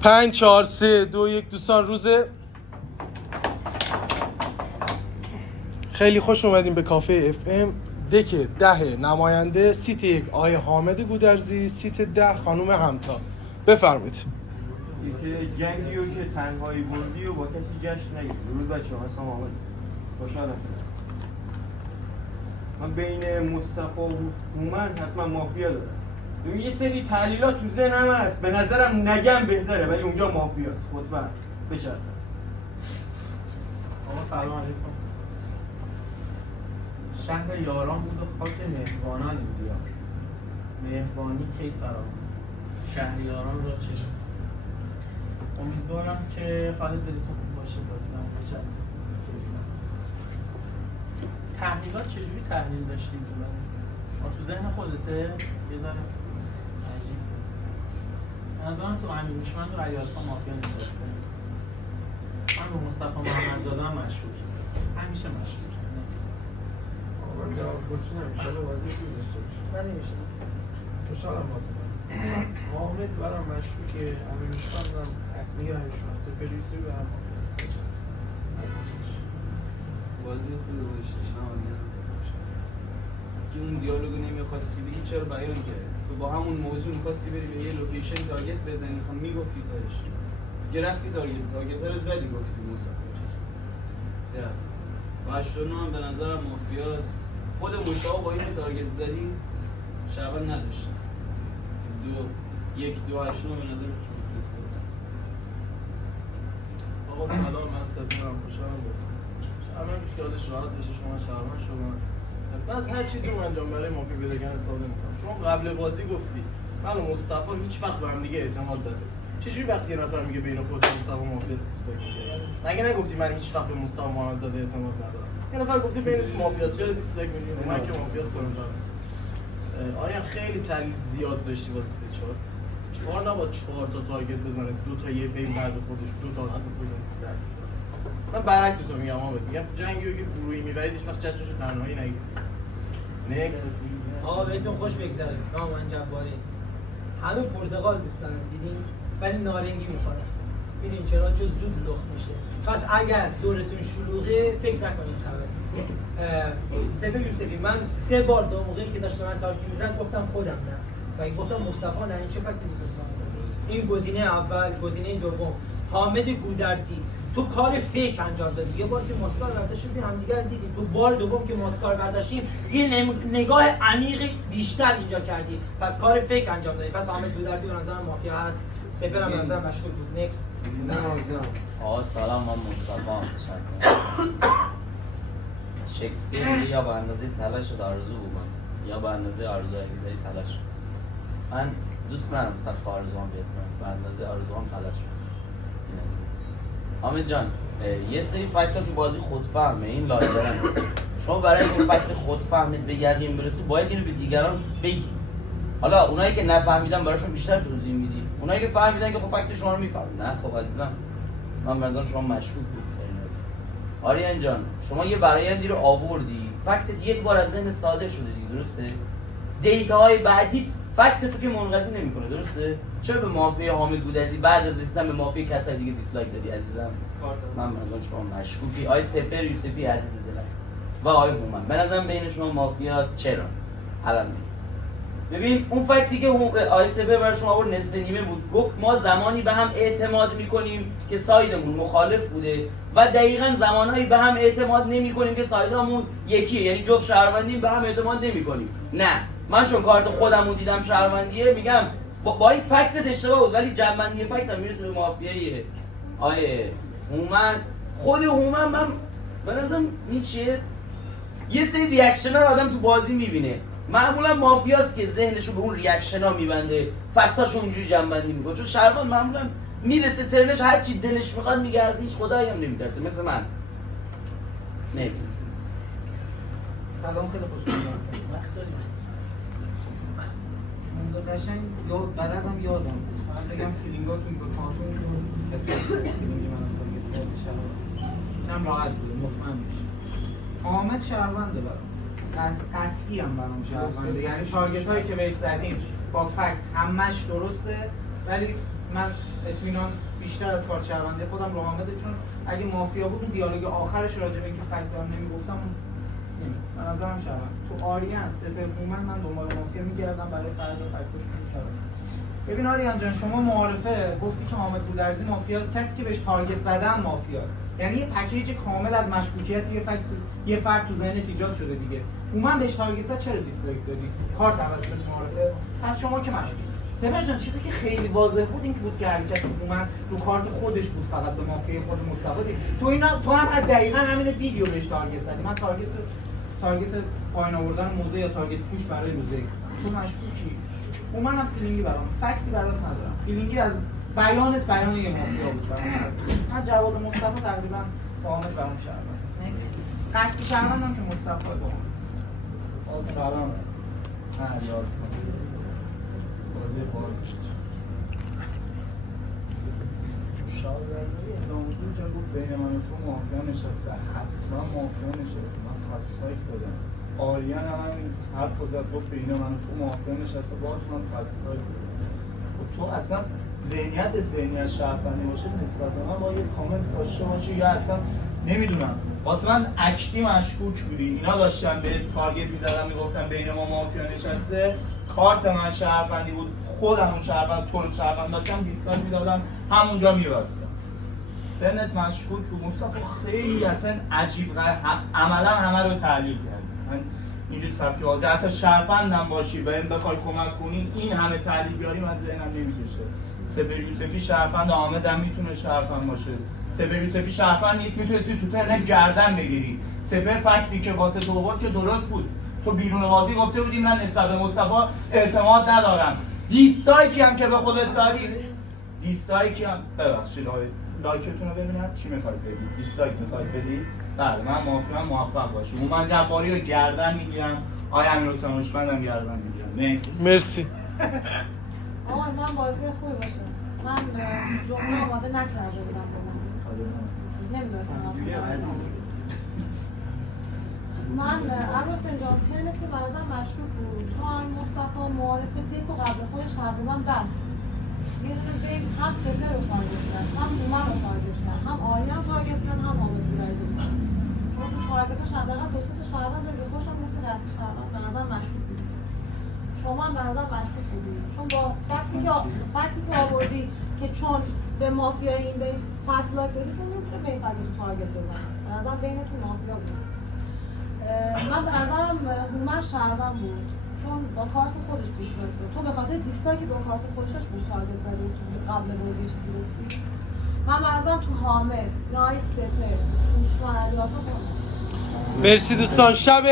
5 4 3 2 1 دوستان روز خیلی خوش اومدیم به کافه اف ام. دک 10 نماینده، سیت 1 آقای حامد گودرزی، سیت 10 خانم همتا. بفرمایید. جنگی رو که تنهایی بردی و با کسی جشن نگیری. درود بچه‌ها، هستم حامد. خوشحالم. من بین مصطفی و هومن حتما مافیا دارم. یه سری تحلیلات تو ذهنم هست، به نظرم نگم بهتره، ولی اونجا مافیاست. خودفهم بچرخ. آقا سلام علیکم. شهر یاران بود و خاک مهربانانی بود. مهربانی کی سرام شهر یاران را چه شد. امیدوارم که حال دلتون خوب باشه. بازی‌کن نشست. تحلیلات چجوری تحلیل داشتیم تو ذهن خودته؟ یه ذره عجیب. نظرم تو امیر هوشمند و علیرضا مافیا نشسته. من به مصطفی محمدزاده هم مشکوکم. همیشه مشکوکم. نکست. من جواب گفتم نمیشه بازی خوب داشته باشه. من نمیشه. خوشحالم با تو. حامد برام مشکوکه. امیر هوشمند هم میگم ایشون سپریسی برام مافیاست. بازی خوبی باشه. که اون دیالوگو نمیخواستی بگی چرا بیان کردی؟ تو با همون موضوع میخواستی بری به یه لوکیشن تارگت بزنی، خب میگفتی تاش. گرفتی تارگت رو زدی، گفتی مصطفی. یا با 89 هم به نظرم مافیاست. خود مشتاق با این تارگت زدی شعبان نداشت. 2 1 2 8 9 به نظر مافیاست. آقا سلام، من سپرم. خوشحالم با تو. شهرمن که خیالش راحت بشه، شما شهرمن شما. من از هر چیزی رو انجام برای مافیا پیدا کردن استفاده میکنم. شما قبل بازی گفتی من و مصطفی هیچ وقت به هم دیگه اعتماد نداریم. چجوری وقتی یه نفر میگه بین خودت و مصطفی مافیا دیسلایک میگه؟ مگه نگفتی من هیچ وقت به مصطفی محمدزاده اعتماد ندارم؟ یه نفر گفتی بین تو مافیاست، چرا دیسلایک میگی؟ من که مافیاست دارم. آیا خیلی تحلیل زیاد داشتی واسه 4 نباید 4 تا تارگت بزنه، 2 تا یه بین بعد خودش، 2 تا بعد خودش. من برعکس تو میگم حامد، میگم جنگی رو که گروهی میبرید هیچ وقت جشنشو تنهایی نگیرید. نکست. آقا بهتون خوش بگذره. من جباری. همه پرتقال دوست دارن دیدین، ولی نارنگی میخورن. ببینین چرا؟ چون زود لخت میشه. پس اگر دورتون شلوغه فکر نکنین خبر. سپر یوسفی، من 3 بار دو موقعی که داشت من تارکی میزد گفتم خودم نه. و گفتم مصطفی نه. این چه فکتی بود؟ این گزینه اول، گزینه دوم. حامد گودرزی، تو کار فیک انجام دادی. یه بار که ماسکار برداشتیم همدیگر دیدیم، تو بار دوم که ماسکار برداشتیم یه نگاه عمیق بیشتر اینجا کردی. پس کار فیک انجام دادی. پس حامد گودرزی به نظر مافیا هست. سپر هم به نظر مشکوک بود. نکست. آقا سلام، من مصطفی هم. شکسپیر یا به اندازه تلاش آرزو بود یا به اندازه آرزو اگه داری تلاش کن. من دوست ندارم صرف آرزوام بیاد، به اندازه آرزوام تلاش کنم. حامد جان، یه سری فکت تو بازی خودفهمه، این لازمه. شما برای اینکه فکت خودفهمت به یقین برسی باید اینو به دیگران بگی. حالا اونایی که نفهمیدن براشون بیشتر توضیح میدی، اونایی که فهمیدن که خب فکت شما رو میفهمن. نه خب عزیزم، من مثلا شما مشکوک بود. آریان جان، شما یه برایندی رو آوردی، فکتت یک بار از ذهنت صادر شده دیگه، درسته؟ دیتاهای بعدیت فکت تو که منقضی نمیکنه، درسته؟ چرا به مافیا حامد گودرزی بعد از رسیدن به مافیا کسای دیگه دیسلایک دادی عزیزم؟ من به نظرم شما مشکوکی. آی سپر یوسفی عزیز دلم و آی هومن، به نظرم بین شما مافیاست. چرا؟ الان ببین اون فکتی که آی سپر برای شما بود نصف نیمه بود. گفت ما زمانی به هم اعتماد میکنیم که سایدمون مخالف بوده و دقیقاً زمانهایی به هم اعتماد نمیکنیم که سایدمون یکیه، یعنی جفت شهروندیم به هم اعتماد نمیکنیم. نه، من چون کارت خودمو دیدم شهروندیه میگم با این فکتت اشتباه بود، ولی جنبندی فکتم میرسه به مافیاییه. آیه هومن، خود هومن من به نظرم میشه یه سری ریاکشن ها آدم تو بازی میبینه، معمولا مافیاست که ذهنشو به اون ریاکشن ها میبنده، فکتاشو اونجوری جنبندی میکنه. چون شهروند معمولا میرسه ترنش هر چی دلش میخواد میگه، از هیچ خدایی هم نمیترسه، مثل من. نکست. سلام، خیلی خوشحالم. وقت داریم. شما قشنگ بلدم یادم. من بگم فیلینگاتون به کانتون کسی فیلینگی منم تارگت کرد. اینم راحت بوده، مطمئن بشید. حامد شهرونده برام. قطعی هم برام شهرونده. یعنی تارگت هایی که بهش زدیم با فکت همش درسته، ولی من اطمینان بیشتر از کار شهروندی خودم رو حامده، چون اگه مافیا بود اون دیالوگ آخرش راجع به اینکه فکت‌ها نمیگفتم به نظرم شهروند. تو آریان سپر هومن من دنبال مافیا میگردم برای فردا فکت‌هاش می‌کردم. ببین آریان جان، شما معارفه گفتی که حامد گودرزی مافیاست، کسی که بهش تارگت زدن مافیاست. یعنی یه پکیج کامل از مشکوکیت یه فرد تو ذهنت ایجاد شده دیگه. هومن بهش تارگت زد، چرا دیسلایک دادی؟ کار توسط معارفه. پس شما که مشکوک. سپر جان، چیزی که خیلی واضح بود این بود که حرکت هومن رو کارت خودش بود، فقط به مافیا خود مصطفی دید. تو هم دقیقاً همین دیدی و بهش تارگت زدی. من تارگت پایین آوردن موزه یا تارگت پوش برای روزه تو مشکوکی. هومن هم فیلینگی برام، فکتی برات ندارم. فیلینگی از بیانت بیان یه مافیا بود برام. من جواب مصطفی تقریبا با حامد برام شهروند. نکست. قطعی شهروندم که مصطفی با حامد. سلام. یاد بازی بار شاوردی نامدون که بود بین من و تو مافیا نشسته، حتما مافیا نشسته. من فست فایت دادم. آریان هم حرف زد گفت بین من و تو مافیا نشسته، باش من فست فایت دادم. تو اصلا ذهنیت شهروندی باشه نسبت به من باید کامنت داشته باشی یا اصلا نمیدونم. واسه من اکتی مشکوک بودی. اینا داشتن به تارگت می‌زدن میگفتن بین ما مافیا نشسته. کارت من شهروندی بود، خودم اون شهروند تو رو شهروند داشتم، دیسلایک میدادم همونجا میبستم. سنت مشکوک بود. مصطفی خیلی اصلا عجیب عملا همه رو تحلیل کرد. من اینجور سبکی واضح حتی شهروندم باشی و این بخوای کمک کنی این همه تحلیل بیاری من ذهنم نمیکشه. سپر یوسفی شهروند، حامد هم میتونه شهروند باشه. سپر یوسفی شهروند نیست، میتونستی تو ترنت گردن بگیری. سپر فکتی که واسه تو آورد که درست بود. تو بیرون بازی گفته بودی من نسبت به مصطفی اعتماد ندارم. دیسلایکی هم که به خودت داری، دیسلایکی هم ببخشید لایکتون رو ببینم چی میخواید بگید. دیسلایک میخواید بدی؟ بله من موفق باشم. من جباری رو گردن میگیرم، آیا امیرحسین هوشمندم گردن میگیرم. نکست. مرسی. آقا من بازی خوبی باشه. من جمله آماده نکرده بودم نمیدونستم. من عروس جان ترمت که برازم مشروع بود، چون مصطفی معارفه دیک و قبل خودش تقریبا بست. یه دونه دیک هم سپر رو تارگت کرد، هم هومن رو تارگت کرد، هم آریان تارگت کرد، هم حامد گودرزی رو تارگت کرد. چون تو تارگتاش حداقل دو سه تا شهروند داره، به خوشم گفت قطعی شهروند به نظر مشروع بود. شما هم به نظر مشروع بودی، چون با فکتی که آوردی که چون به مافیای این به فصل دادی که نمیتونه به این فکتی تو تارگت بزنه. به نظر بینتون مافیا بود. من به نظرم هومن شهروند بود، چون با کارت خودش پیش بود. تو به خاطر دیسلایک که با کارت خودش بهش تارگت زدی تو قبل بازی چیزی گفتی. من به نظرم تو حامد، نای سپر، هوشمند، علیرضا مرسی دوستان. شب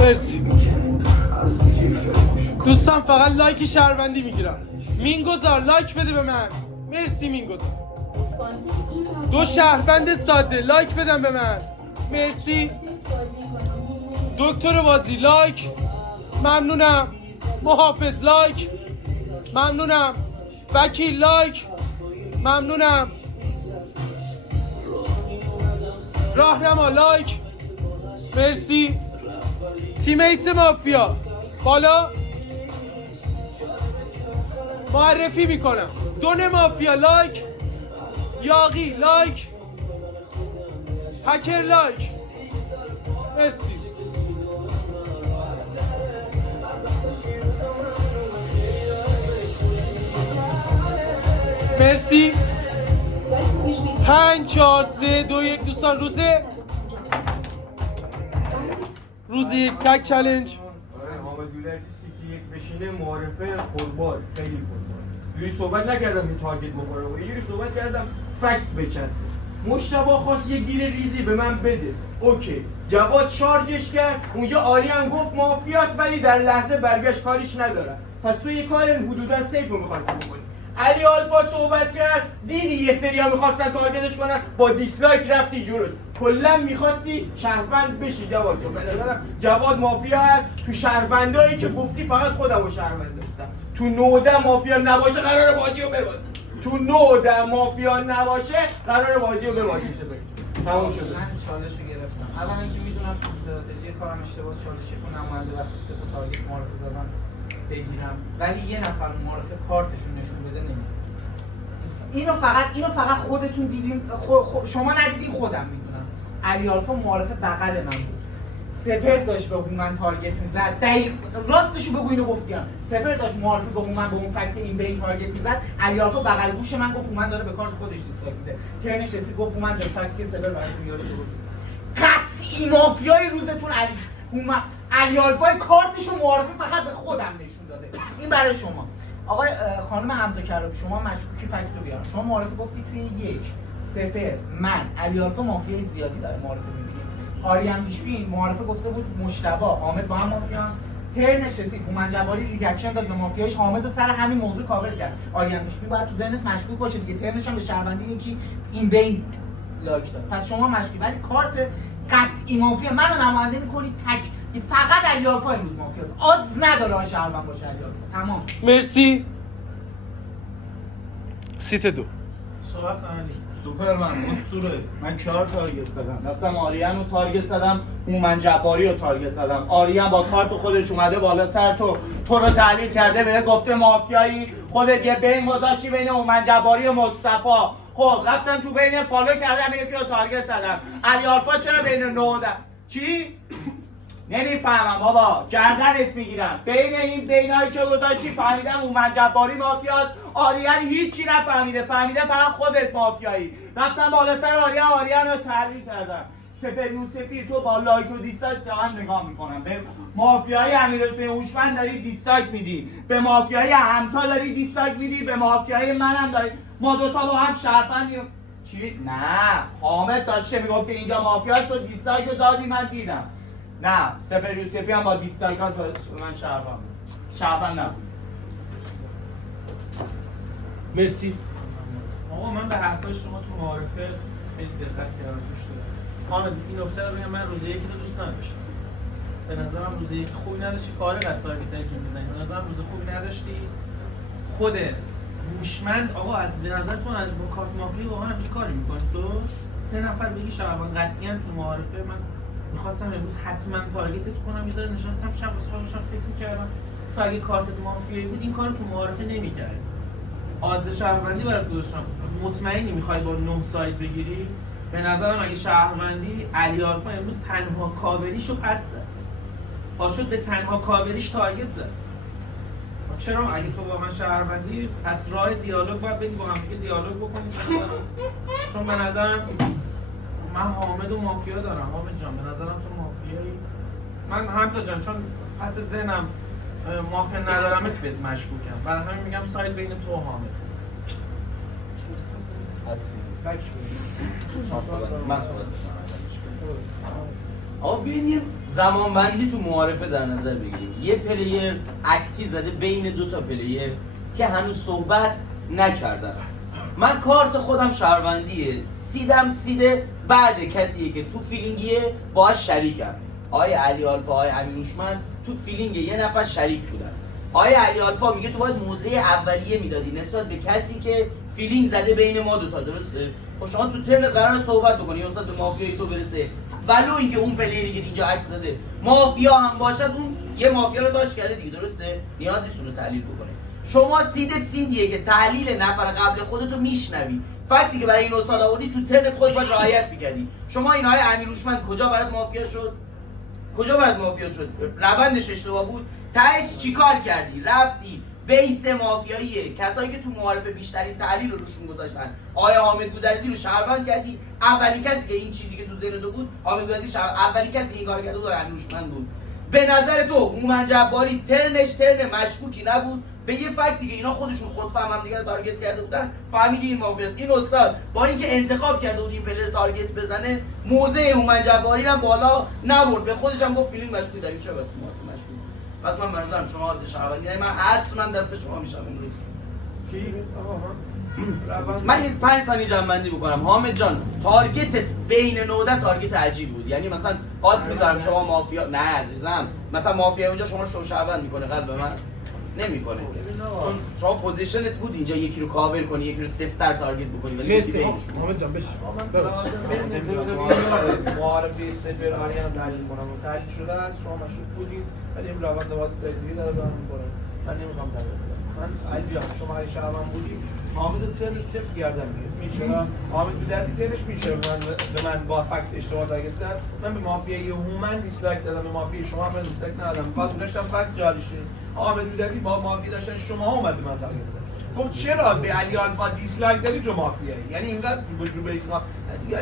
مرسی دوستان. فقط لایک شهروندی میگیرم. مینگذار لایک بده به من. مرسی مینگذار. دو شهروند ساده لایک بدم به من. مرسی. دکتر بازی لایک. ممنونم. محافظ لایک. ممنونم. وکیل لایک. ممنونم. راهنما لایک. مرسی. تیمیت مافیا بالا معرفی میکنم. دون مافیا لایک. یاقی لایک. هکر لایک. مرسی. مرسی. 5 4 3 2 1 دوستان روز یک تک چالش. حامد گودرزی سیتی یک بشینه معارفه پربار، خیلی پربار. یوری صحبت نکردم که تارگت بخوره و یوری صحبت کردم فکت بچسبه. مشتبه خواست یه گیر ریزی به من بده. اوکی. جواد شارژش کرد. اونجا آریان گفت مافیاست ولی در لحظه برگشت کاریش ندارم. پس تو یه کار حدودا سیف رو می‌خواستی بکنی. علی آلفا صحبت کرد، دیدی یه سری ها میخواستن تارگتش کنن، با دیسلایک رفتی جلوش. کلا میخواستی شهروند بشی جواد جان. به نظرم جواد مافیا هست. تو شهروندایی که گفتی فقط خودم و شهروند داشتم. تو 9 مافیا نباشه قرار بازی رو ببازی. تو 9 مافیا نباشه قرار بازی رو ببازی. تمام شده. من چالش رو گرفتم. اولا اینکه میدونم استراتژی کارم اشتباهه، چالش کنم نماینده وقتی 3 تا تارگت معرفه زدم بگیرم، ولی یه نفر معرفه کارتشون نشون بده نمی‌ذارم. اینو فقط خودتون دیدین، شما ندیدین، خودم میدونم. علی آلفا معرفه بغل من بود. سپر داشت به هومن تارگت میزد. دقیق راستشو بگو، اینو گفتم. سپر داشت معرفه به هومن به اون فکت این به این تارگت میزد. علی آلفا بغل گوش من گفت هومن داره به کارت خودش دیسلایک میده. ترنش رسید گفت هومن جان فکتی که سپر براتون میاره درست. قطعی مافیای روزتون علی آلفا کارتشو معرفه فقط به خودم نشون داده. این برای شما. آقای خانم حمزه کربی، شما مشکوکی فکت رو بیارم. شما معرفه گفتی توی 1 سپر من علی آلفا مافیای زیادی برای معرفه می‌بینیم. آریان پیشبین معرفه گفته بود مجتبی حامد با هم مافیان. ترنش رسید هومن جواری ریاکشن داد به مافیایش، حامد سر همین موضوع کاور کرد. آریان پیشبین باید تو ذهنت مشکوک باشه دیگه. ترنش هم به شهروندی یکی این بین لایک داد. پس شما مشکوکی، ولی کارت قطعی مافیا منو نماینده می‌کنی تک. فقط علی آلفا امروز مافیاست. آدز نداره شهروند باشه علی آلفا. تمام. مرسی. سیت 2 صحبت کنید. سوپرمن اسطوره. من کار تارگت زدم، رفتم آریان رو تارگت زدم، هومن جباری رو تارگت زدم. آریان با کارت خودش اومده بالا سر تو رو تحلیل کرده، بهت گفته مافیایی، خودت یه بین گذاشتی بین هومن جباری و مصطفی. خب رفتم تو بین فالو کردم، یکی رو تارگت زدم. علی آلفا چرا بین 9 چی؟ نمیفهمم بابا، گردنت میگیرم. بین این بینایی که گذاشتی فهمیدم هومن جباری مافیاست، آریان هیچی نفهمیده، فهمیده فقط خودت مافیایی. رفتم بالا سر آریان رو تحلیل کردم. سپر یوسفی تو با لایک و دیسلایک هم نگاه میکنم. به مافیای امیرحسین هوشمند داری دیسلایک میدی، به مافیای همتا داری دیسلایک میدی، به مافیای منم داری. ما دوتا با هم شرفندیم. چی؟ نه، حامد داشته میگفت که اینجا مافیاست، تو دیسلایک رو دادی، من دیدم. نه، سپر یوسفی هم با دیسلایکات من شرفند نبود. مرسی. آقا من به حرفای شما تو معارفه خیلی دقت کردم توش دادم. حامد این نکته رو بگم، من روز یکی رو دوست نداشتم. به نظرم روز یک خوبی نداشتی، فارغ از تارگتایی که میزنی. به نظرم روز خوبی نداشتی. خود هوشمند آقا از به نظرتون از با کارت مافیا واقعا چه کاری می‌کنی تو؟ 3 نفر بگی شهروند قطعیاً تو معارفه. من می‌خواستم امروز حتما تارگتت کنم، یه ذره نشستم شب واسه خودم فکر می‌کردم. تو اگه کارتت مافیایی بود این کارو تو معارفه نمی‌کردی. آدز شهروندی برات گذاشتم. مطمئنی می‌خوای با 9 سایت بگیری؟ به نظرم اگه شهروندی علی آلفا امروز تنها کاوریشو پس زد. پاشد به تنها کاوریش تارگت زد. چرا اگه تو با من شهروندی پس راه دیالوگ باید بدی، با هم دیگه دیالوگ بکنیم. چون به نظرم من حامد و مافیا دارم. حامد جان به نظرم تو مافیایی. من همتا جان چون پس ذهنم مافیا ندارمت بهت مشکوکم، برای همین میگم سایت بین تو و حامد. آقا ببینیم زمان بندی تو معارفه در نظر بگیریم. یه پلیر اکتی زده بین 2 تا پلیر که هنوز صحبت نکردن. من کارت خودم شهروندیه، سیده بعد کسیه که تو فیلینگیه باهاش شریکم. آقای علی آلفا، آقای امیرهوشمند تو فیلینگ یه نفر شریک بودن. آقای علی آلفا میگه تو باید موضع اولیه میدادی نسبت به کسی که فیلینگ زده بین ما 2 تا، درسته؟ خب شما تو ترن قرار صحبت بکنی استاد به مافیای تو برسه، ولو اینکه اون پلیری که اینجا عکس زده مافیا هم باشد، اون یه مافیا رو داشت کرده دیگه، درسته؟ نیاز نیست اون رو تحلیل بکنه. شما سیدیه که تحلیل نفر قبل خودتو میشنوی، فکتی که برای این استاد آوردی تو ترنت خود باید رعایت می‌کردی. شما این آقای امیرهوشمند کجا برات مافیا شد؟ روندش اشتباه بود. تهش چیکار کردی؟ رفتی بیس مافیایی کسایی که تو معارفه بیشترین تحلیل رو روشون گذاشتن آیا حامد گودرزی رو شهروند کردی. اولین کسی که این چیزی که تو ذهن تو بود حامد گودرزی اولین کسی که این کار کرده بود امیرهوشمند بود. به نظر تو هومن جباری ترنش ترن مشکوکی نبود؟ به یه فکت دیگه اینا خودشون خودفهم هم دیگه رو تارگت کرده بودن، فهمیدی این مافیاست. این استاد با اینکه انتخاب کرده بود این پلیر تارگت بزنه، موزه هومن جباری هم بالا نبرد، به خودش هم گفت فیلینگ مشکوک داری، چرا مشکوک؟ پس من منظورم شما از شهروندی، یعنی من حتما دست شما میشم امروز. کی؟ من یه 5 ثانیه جنبندی بکنم. حامد جان تارگتت بین نوده تارگت عجیب بود، یعنی مثلا آت میذارم شما مافیا، نه عزیزم، مثلا مافیا اونجا شما رو شهروند میکنه، قلب من نمیکنه، چون شما پوزیشنت بود اینجا یکی رو کاور کنی، یکی رو سفتر تارگت بکنی، ولی مرسی بینشون حامد جان بشه. معارفه سفر آریان رو تحلیل کنم و تحلیل شده است، شما مشروط بودید ولی این روند بازی تجزیه‌ای داره برام می‌خوره. من نمی‌خوام تحلیل کنم. من علی جان شما اگه شهروند بودی حامد ترن صفر گردن می‌گرفت. میشه حامد بدردی ترنش میشه به من با فکت اشتباه تارگت کرد. من به مافیای هومن دیسلایک دادم، به مافیای شما هم دیسلایک ندادم. فقط گذاشتم فکت جاری شه. حامد بدردی با مافیا داشتن شما اومد به من تارگت زد. گفت چرا به علی آلفا دیسلایک دادی تو مافیایی؟ یعنی اینقدر رو به اسم دیگه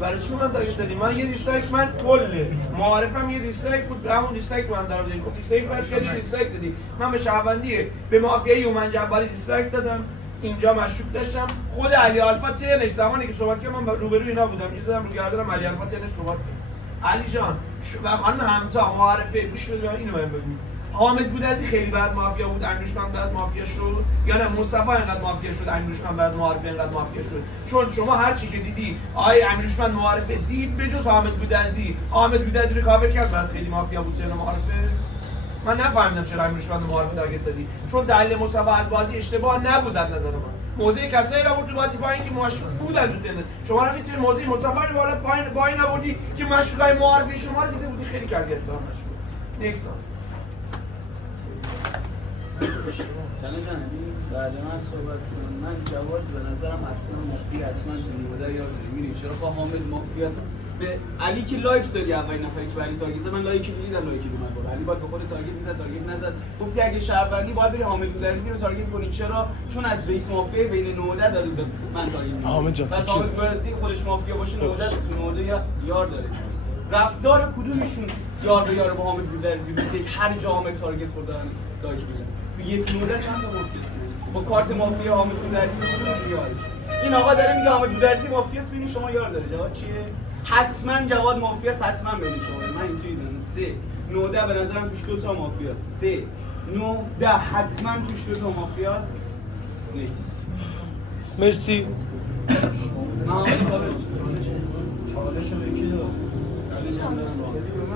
برای چی من تارگت زدی؟ من یه دیسلایک، من کل معارفم یه دیسلایک بود، همون دیسلایک من دارم دیدم. گفتی سیف رد کردی دیسلایک دادی. من به شهروندی به مافیای هومن جباری دیسلایک دادم. اینجا مشکوک داشتم. خود علی آلفا ترنش زمانی که صحبت کرد من روبروی اینا بودم، یه زدم رو گردنم علی آلفا ترنش صحبت کرد. علی جان و خانم همتا معارفه گوش بده اینو من بگو. حامد گودرزی خیلی بعد مافیا بود، اندوشمن بعد مافیا شد، یا نه مصطفی اینقدر مافیا شد، اندوشمن بعد معارفه اینقدر مافیا شد؟ چون شما هر چی که دیدی آقای اندوشمن معارفه دید بجز حامد گودرزی. حامد گودرزی رو کاور کرد بعد خیلی مافیا بود چرا معارفه؟ من نفهمیدم چرا اندوشمن معارفه تارگت زدی، چون دلیل مصطفی از بازی اشتباه نبود از نظر من. موضع کسایی رو آورد تو بازی پایین که مشکوک بودن تو تنه. شما رو میتونید موضع مصطفی رو بالا پایین آوردی که مشکوکای معارفه شما رو دیده بودی، خیلی کارگرد دارم مشکوک. نکست چنه جان بعد من صحبت کنم. من جواد به نظرم حتما مافیا، حتما جنوبه یاد داری. می‌بینی چرا با حامد مافیا به علی که لایک دادی، اولین نفری که علی تارگت زد من لایک میدیدم، لایک من بالا. علی باید به خود تارگت میزد، تارگت نزد. گفتی اگه شهروندی باید بری حامد گودرزی رو تارگت کنی. چرا؟ چون از بیس مافیا بین 19 داره به من تارگت میزنه. حامد جان پس حامد گودرزی خودش مافیا باشه 19 یار داره. رفتار کدومشون یار با حامد گودرزی روز یک هر جا حامد تارگت خوردن لایک میدن. تو یک نوره چند تا مافیاست با کارت مافیا حامد گودرزی رو یارش. این آقا داره میگه حامد گودرزی مافیاست، ببین شما یار داره. جواد چیه؟ حتما جواد مافیاست، حتما ببین شما. من اینطوری میدونم 3 9 به نظرم توش 2 تا مافیاست. 3 9 حتما توش 2 تا مافیاست. نیکس. مرسی.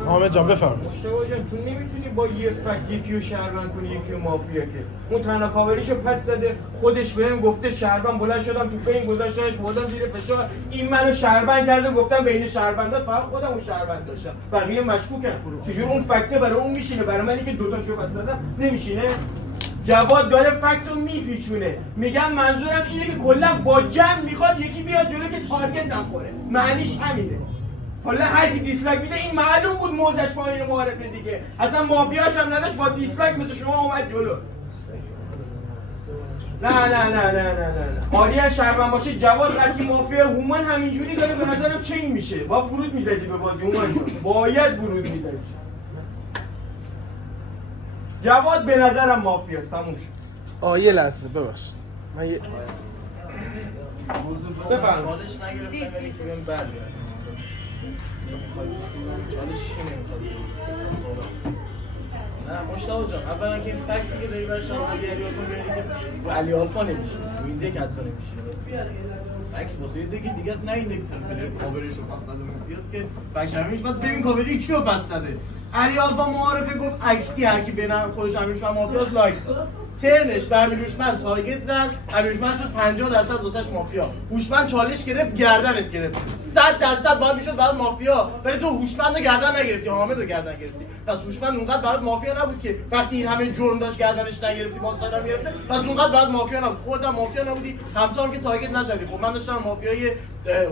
حامد جان بفرمایید. مشتاق جان تو نمیتونی با یه فک یکی رو شهروند کنی یکی رو مافیا که اون تنها کاوریشو پس زده، خودش بهم گفته شهروند، بلند شدم تو بین گذاشتنش بردم زیر فشار، این منو شهروند کرده، گفتم بین شهروندات فقط خودم اون شهروند داشتم، بقیه مشکوکن. چجور اون فکته برای اون میشینه، برای منی که دوتاشو پس زدم نمیشینه؟ جواد داره فکت رو میپیچونه، میگم منظورم اینه که کلا با جمع میخواد یکی بیاد جلو که تارگت نخوره، معنیش همینه. حالا هر کی دیسلایک میده این معلوم بود موزش پایین معارفه دیگه، اصلا مافیاش هم نداشت، با دیسلایک مثل شما اومد جلو. نه آریان شهروند باشه جواد وقتی مافیا هومن همینجوری داره به نظرم چین میشه، با ورود میزدی به بازی هومن جان، باید ورود میزدی. جواد به نظرم مافیاست، تموم شد. یه لحظه ببخشید من یه بفرمایید. چالش نگرفتم ولی که بهم برگرد. چالشی که نمیخواد. نه مشتاق جان، اولا که این فکتی که داری برای شهروندی علی آلفا میاری که رو علی آلفا نمیشه، رو این دک حتی نمیشه. فکت واسه این دکی دیگه است، نه این دک پلیر کاورش رو پس زده مافیاست که فکت شهروندیش باید ببین کاوری کیو پس زده. علی آلفا معارفه گفت اکتی هر کی بین خودش امیرشمن مافیاست لایک داد. ترنش به امیرشمن تارگت زد، امیرشمن شد 50% واسش مافیا. هوشمند چالش گرفت گردنت گرفت. 100% باید میشد بعد مافیا، ولی تو هوشمند رو گردن نگرفتی، حامد رو گردن گرفتی. پس هوشمند اونقدر برات مافیا نبود که وقتی این همه جرم داشت گردنش نگرفتی، باز سایدم گرفته. پس اونقدر برات مافیا نبود. خودت هم مافیا نبودی، همسا هم که تارگت نزدی. خب من داشتم مافیای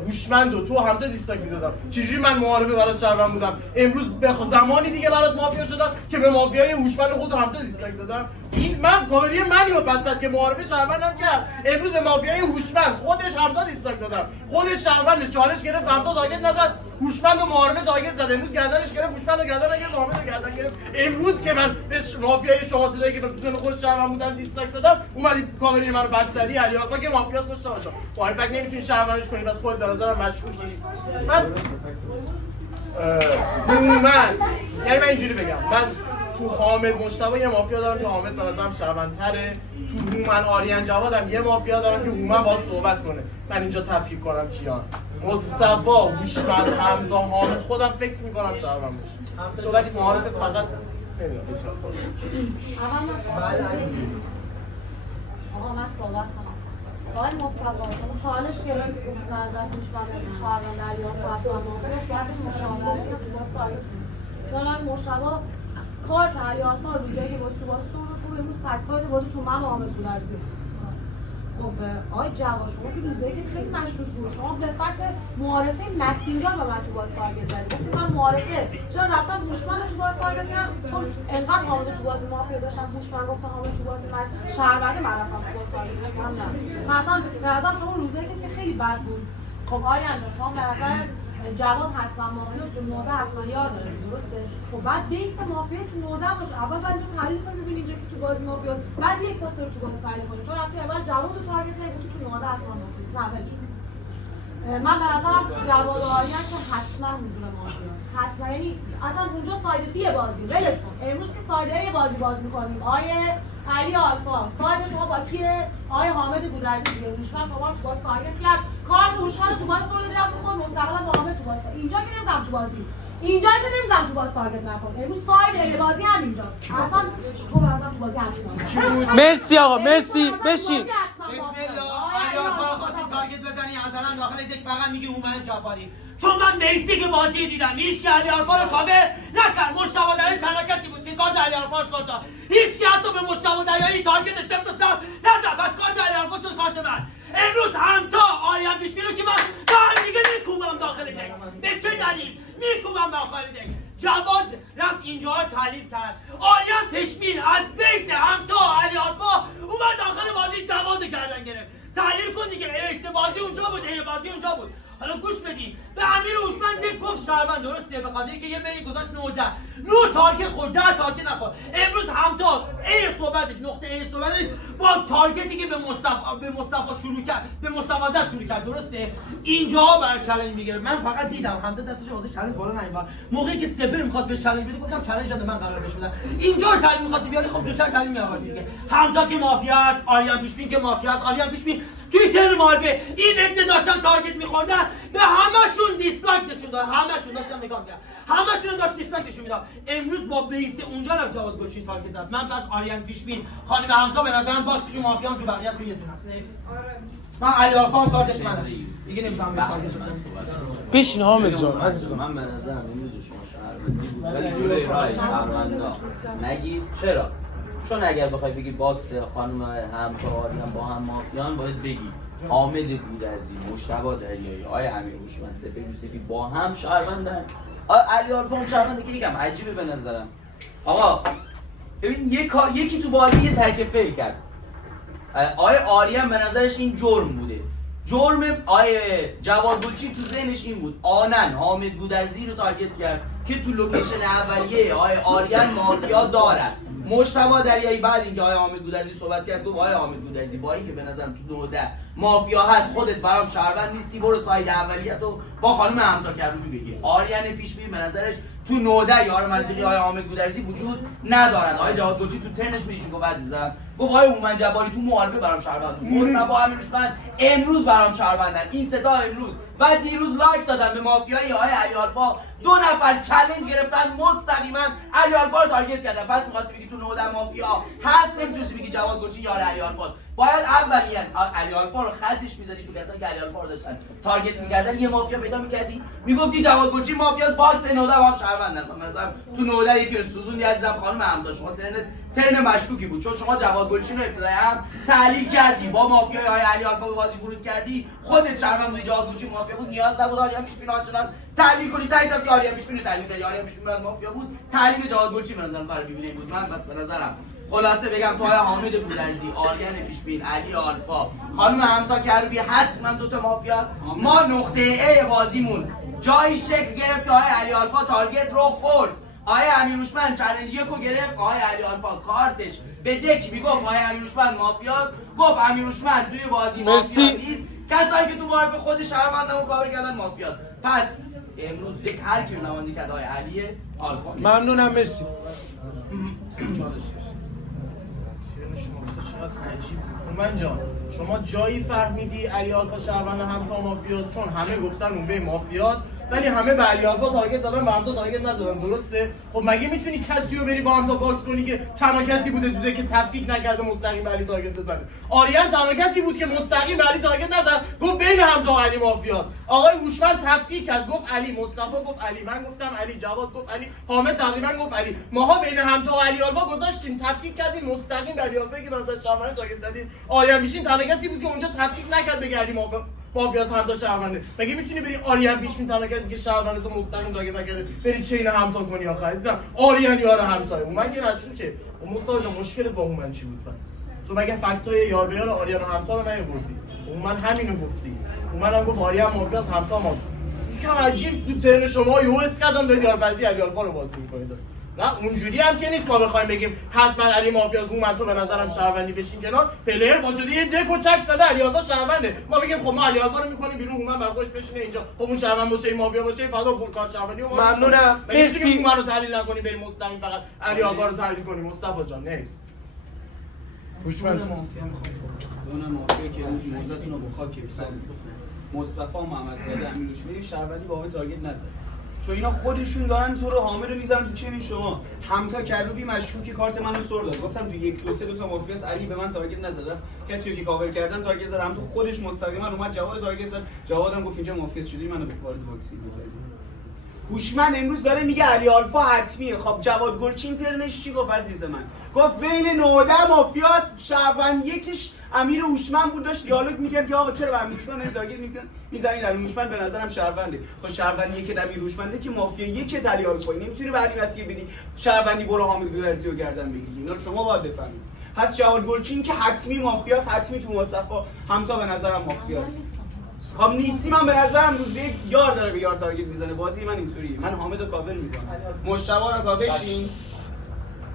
هوشمند و تو همتا دیستاک می‌دادم. چجوری من معارفه برات شهروند بودم، امروز به زمانی دیگه برات مافیا شدم که به مافیای هوشمند خود همتا دیستاک دادم. این من کاوری منی و بسد که معارفه شهروندم کرد امروز به مافیای هوشمند خودش همتا دیستاک دادم خودش شهروند چالش گرفت همتا تارگت نزد هوشمند و معارفه تارگت زد امروز گردنش گرفت هوشمند و گردن گرفت حامد و گردن گرفت امروز که من به مافیای شما صدایی که تو خود شهروند بودم دیستاک دادم اومدی کاوری منو بسدی علی آقا که مافیاس خوش باشه معارفه نمیتونی شهروندش کنی بس خودت به نظرم مشکوکی من یعنی من اینجوری بگم من تو حامد مجتبی یه مافیا دارم که حامد به نظرم شهروندتره تو هومن آریان جوادم یه مافیا دارم که هومن باهاش صحبت کنه من اینجا تفکیک کنم کیان مصطفی هوشمند حمزه حامد خودم فکر میکنم شهروند باشه تو ولی معارفه فقط نمیدونم آقا من صحبت کنم آقای مصطفی شما چالش گرفت گفت نظر هوشمند شهروند دریا حتما مافیاست باید مشاوره یا تو باز سایت چون آقای مشتبی کارت علی آلفا روزایی که باز تو باز خوب امروز تکساید بازی تو من و حامد گودرزی خب آقای جواد شما که روزایی که خیلی مشروط بود شما به فکر معارفه مسیرها به من تو باز تارگت زدید گفتید من معارفه چرا رفتم هوشمند رو باز تارگت کردم چون انقدر حامد تو بازی مافیا داشتم هوشمند گفت حامد تو بازی من شهروندی من رفتم تو باز تارگت کردم نه مثلا به نظرم شما روزایی که خیلی بد بود خب آریان شما به نظر جواد حتما مافیا تو نوده حتما یار داره درسته خب بعد بیس مافیا تو نوده باشه اول باید اینجا تحلیل کنی ببینی اینجا که تو بازی مافیاست بعد یک تا سه رو تو بازی تحلیل کنی تو رفتی اول جواد رو تارگت کردی تو نوده حتما مافیاست نه ولش من به نظرم جواد و آریان که حتما حضور مافیاست حتما یعنی اصلا اونجا ساید بی بازی ولش کن امروز که سایده بازی می‌کنیم آیه علی آلفا ساید شما با کیه آیه حامد گودرزی دیگه هوشمند شما رو تو باز تارگت کرد کارت هوشمند تو باز سر رفت خود مستقلا با حامد تو باز اینجا که نمیذارم تو بازی اینجا که نمیذارم تو باز تارگت نکن امروز ساید بازی هم اینجاست اصلا تو مثلا تو بازی هم مرسی آقا مرسی بشین بسم الله علی آلفا خواستید تارگت بزنی مثلا داخل دک فقط میگه هومن جباری چون من بیسیک بازی دیدم هیچ که علی آلفا رو کاور نکرد مجتبی دریایی تنها کسی بود که کارت علی آلفا رو سر داد هیچ که حتی به مجتبی دریایی تارگت صفر و صفر نزد بس کارت علی آلفا شد کارت من امروز همتا آریان پیشبینی رو که من با هم دیگه میکوبم داخل دک به چه دلیل میکوبم داخل دک جواد رفت اینجا رو تحلیل کرد آریان پیشبین از بیس همتا علی آلفا اومد داخل بازی جواد گردن گرفت تحلیل کن دیگه بیس بازی اونجا بود بازی اونجا بود حالا گوش بدین به امیر هوشمند گفت شهروند درسته به خاطر اینکه یه بین گذاشت 9 تارگت خورد 10 تارگت نخورد امروز همتا صحبتش نقطه صحبتش با تارگتی که به مصطفی شروع کرد به مصطفی زد شروع کرد درسته اینجا بر چالش میگیره من فقط دیدم همتا دستش واسه چالش بالا نمیبر موقعی که سپر میخواست بهش چالش بده گفتم چالش بده من قرار بهش بدم اینجا رو تعلیم می‌خواستی بیاری خب زودتر تعلیم می‌آوردی دیگه همتا که مافیا است آریان پیشبین که مافیا است آریان پیشبین توی ترن معارفه این عده داشتن تارگت می‌خوردن به همشون دیسلایک نشون داد همشون داشتن نگاه می‌کردن همشون داشت دیسلایک نشون میداد امروز با بیس اونجا رفت جواد گلچین تارگت زد من پس آریان پیشبین خانم همتا به نظرم باکسشون مافیان تو بقیه تو یه دونه است من علی آلفا کارتش منم دیگه نمی‌ذارم بهش تارگت بزنم بشین حامد جان عزیزم من به نظرم امروز شما شهروندی بود ولی جلوی راه شهروندا نگید چرا چون اگر بخوای بگی باکس خانم همتا آریان با هم مافیان باید بگی حامد گودرزی مجتبی دریایی آقای امیر هوشمند سپر یوسفی با هم شهروندن علی آلفا هم شهرونده که یکم عجیبه به نظرم آقا ببین یکی تو بازی یه ترک فعل کرد آقای آریان به نظرش این جرم بوده جرم آقای جواد گلچین تو ذهنش این بود آنن حامد گودرزی رو تارگت کرد که تو لوکیشن اولیه آقای آریان مافیا دارد مجتبی دریایی بعد اینکه آقای حامد گودرزی صحبت کرد گفت آقای حامد گودرزی با اینکه به نظرم تو 9 مافیا هست خودت برام شهروند نیستی برو ساید اولیتو با خانم همتا کروبی بگیر آریان پیشبین به نظرش تو 9 یار منطقی آقای حامد گودرزی وجود ندارد آقای جواد گلچین تو ترنش میگه گفت عزیزم گفت آقای هومن جباری تو معارفه برام شهروند بود مصطفی امیرشمند امروز برام شهروندن این سه تا امروز و دیروز لایک دادن به مافیای آقای علی آلفا 2 نفر چالش گرفتن مستقیما علی آلفا رو تارگت کردن پس می‌خواستی بگی تو 9 مافیا هست نمی‌تونی بگی جواد گلچین یار علی آلفاست باید اولیاً علی آلفا رو خطش می‌زدی تو کسایی که علی آلفا رو داشتن تارگت می‌کردن یه مافیا پیدا می‌کردی میگفتی جواد گلچین مافیاست باکس 9 با هم شهروندن مثلا تو 9 یکی رو سوزوندی عزیزم خانم همتا شما ترن مشکوکی بود چون شما جواد گلچین رو ابتدایی هم تحلیل کردی با مافیای آقای علی آلفا به بازی ورود کردی خودت شهروند بودی جواد گلچین مافیا بود نیاز نبود آریان پیشبین آنچنان تحلیل کنی تاش رفتی آریان پیشبین رو تحلیل کردی آریان پیشبین بعد مافیا بود تحلیل جواد گلچین به نظرم کار بیهوده بود من پس به نظرم خلاصه بگم تو حامد گودرزی، آریان پیشبین، علی آلفا، خانم همتا کروبی حتما دوتا مافیاست. ما نقطه ای بازیمون جایی شکل گرفت که علی آلفا تارگت رو خورد. امیرهوشمند چالش یکو گرفت، علی آلفا کارتش به دک میگفت امیرهوشمند مافیاست، گفت امیرهوشمند توی بازی مافیا نیست. کسایی که تو معرف خود شهروندمو کاور کردن مافیاست. پس امروز دک هر کی نماینده کرد علی آلفا. ممنونم، مرسی. من جان شما جایی فهمیدی علی آلفا شهروند همتا مافیاست؟ چون همه گفتن اون به مافیاست ولی همه به علی آلفا تارگت زدن، به همتا تارگت نزدن، درسته؟ خب مگه میتونی کسی رو بری با همتا باکس کنی که تنها کسی بوده توده که تفکیک نکرده مستقیم به علی تارگت بزنه؟ آریان تنها کسی بود که مستقیم به علی تارگت نزد، گفت بین همتا و علی مافیاست. آقای هوشمند تفکیک کرد، گفت علی، مصطفی گفت علی، من گفتم علی، جواد گفت علی، حامد تقریبا گفت علی. ماها بین همتا و علی آلفا گذاشتیم، تفکیک کردیم مستقیم به علی آلفا که مثلا شهروند تارگت زدیم. آریان میشین تنها کسی بود که اونجا تفکیک نکرد به علی مافیاس همتا شهرونده. مگه میتونی بری آریان پیش تنها کسی که شهرونده تو مستقیم تارگت نکرده بری چین همتا کنی؟ آخه عزیزم آریان یار همتاه. من که مشکوکه. مصطفی جان مشکل با من چی بود پس؟ تو مگه فکتای یار به یار آریان و همتا رو نیاوردی؟ من همینو گفتی. منم گفت آریان مافیاس همتا مافیاس. یکم عجیب تو ترن شما یهو اس کردم دادی یارفزی علی آلفا رو بازی می‌کنید. نه اونجوری هم که نیست ما بخوایم بگیم حتما علی مافیاس. من تو به نظرم شهروندی بشین کنار، پلیر باشه یه دکو چک زده علی آلفا شهرونده، ما بگیم خب ما علی آلفا رو می‌کنیم بیرون، من برای خودش بشینه اینجا. خب اون شهروند باشه، مافیا باشه، فدا پول کار شهروندی. ممنونم، مرسی. من رو تحلیل نکنی بریم مستقیم فقط علی آلفا رو تحلیل کنیم. مصطفی جان نکست. هوشمند مافیا میخوام مافیا که امروز موزتون رو با خاک حساب مصطفی محمدزاده امیرهوشمند شهروندی با همه تارگت نزد، چون اینا خودشون دارن تو رو حامد رو میزنن تو چین شما. همتا کروبی مشکوکی کارت منو سر داد، گفتم تو 1 2 3 دو تا مافیاس، علی به من تارگت نزد، کسی که کاور کردن تارگت زد، هم تو خودش مستقیما اومد جواد تارگت زد، جوادم گفت اینجا مافیاس چجوری منو به وارد باکسی می‌کنی. هوشمند امروز داره میگه علی آلفا حتمیه. خب جواد گلچین ترنش چی گفت عزیز من؟ گفت بین 19 مافیاس، شهروند یکیش امیر هوشمند بود، داشت دیالوگ میکرد که آقا چرا به امیر هوشمند تارگت میزنید؟ امیر هوشمند به نظرم شهرونده. خب شهروندی که امیر هوشمنده که مافیا یک علی آلفا، نمیتونی به علی مسیح بدی شهروندی برو حامد گودرزی رو گردن بگیری. اینا رو شما باید بفهمید. پس جواد گلچین که حتمی مافیاس، حتمی تو مصطفی همتا به نظرم مافیاس. خب نیستی، من به نظرم روز یک یار داره به یار تارگت میزنه. بازی من اینطوریه، من حامد رو کاور میکنم، مشتبه رو کاور شین،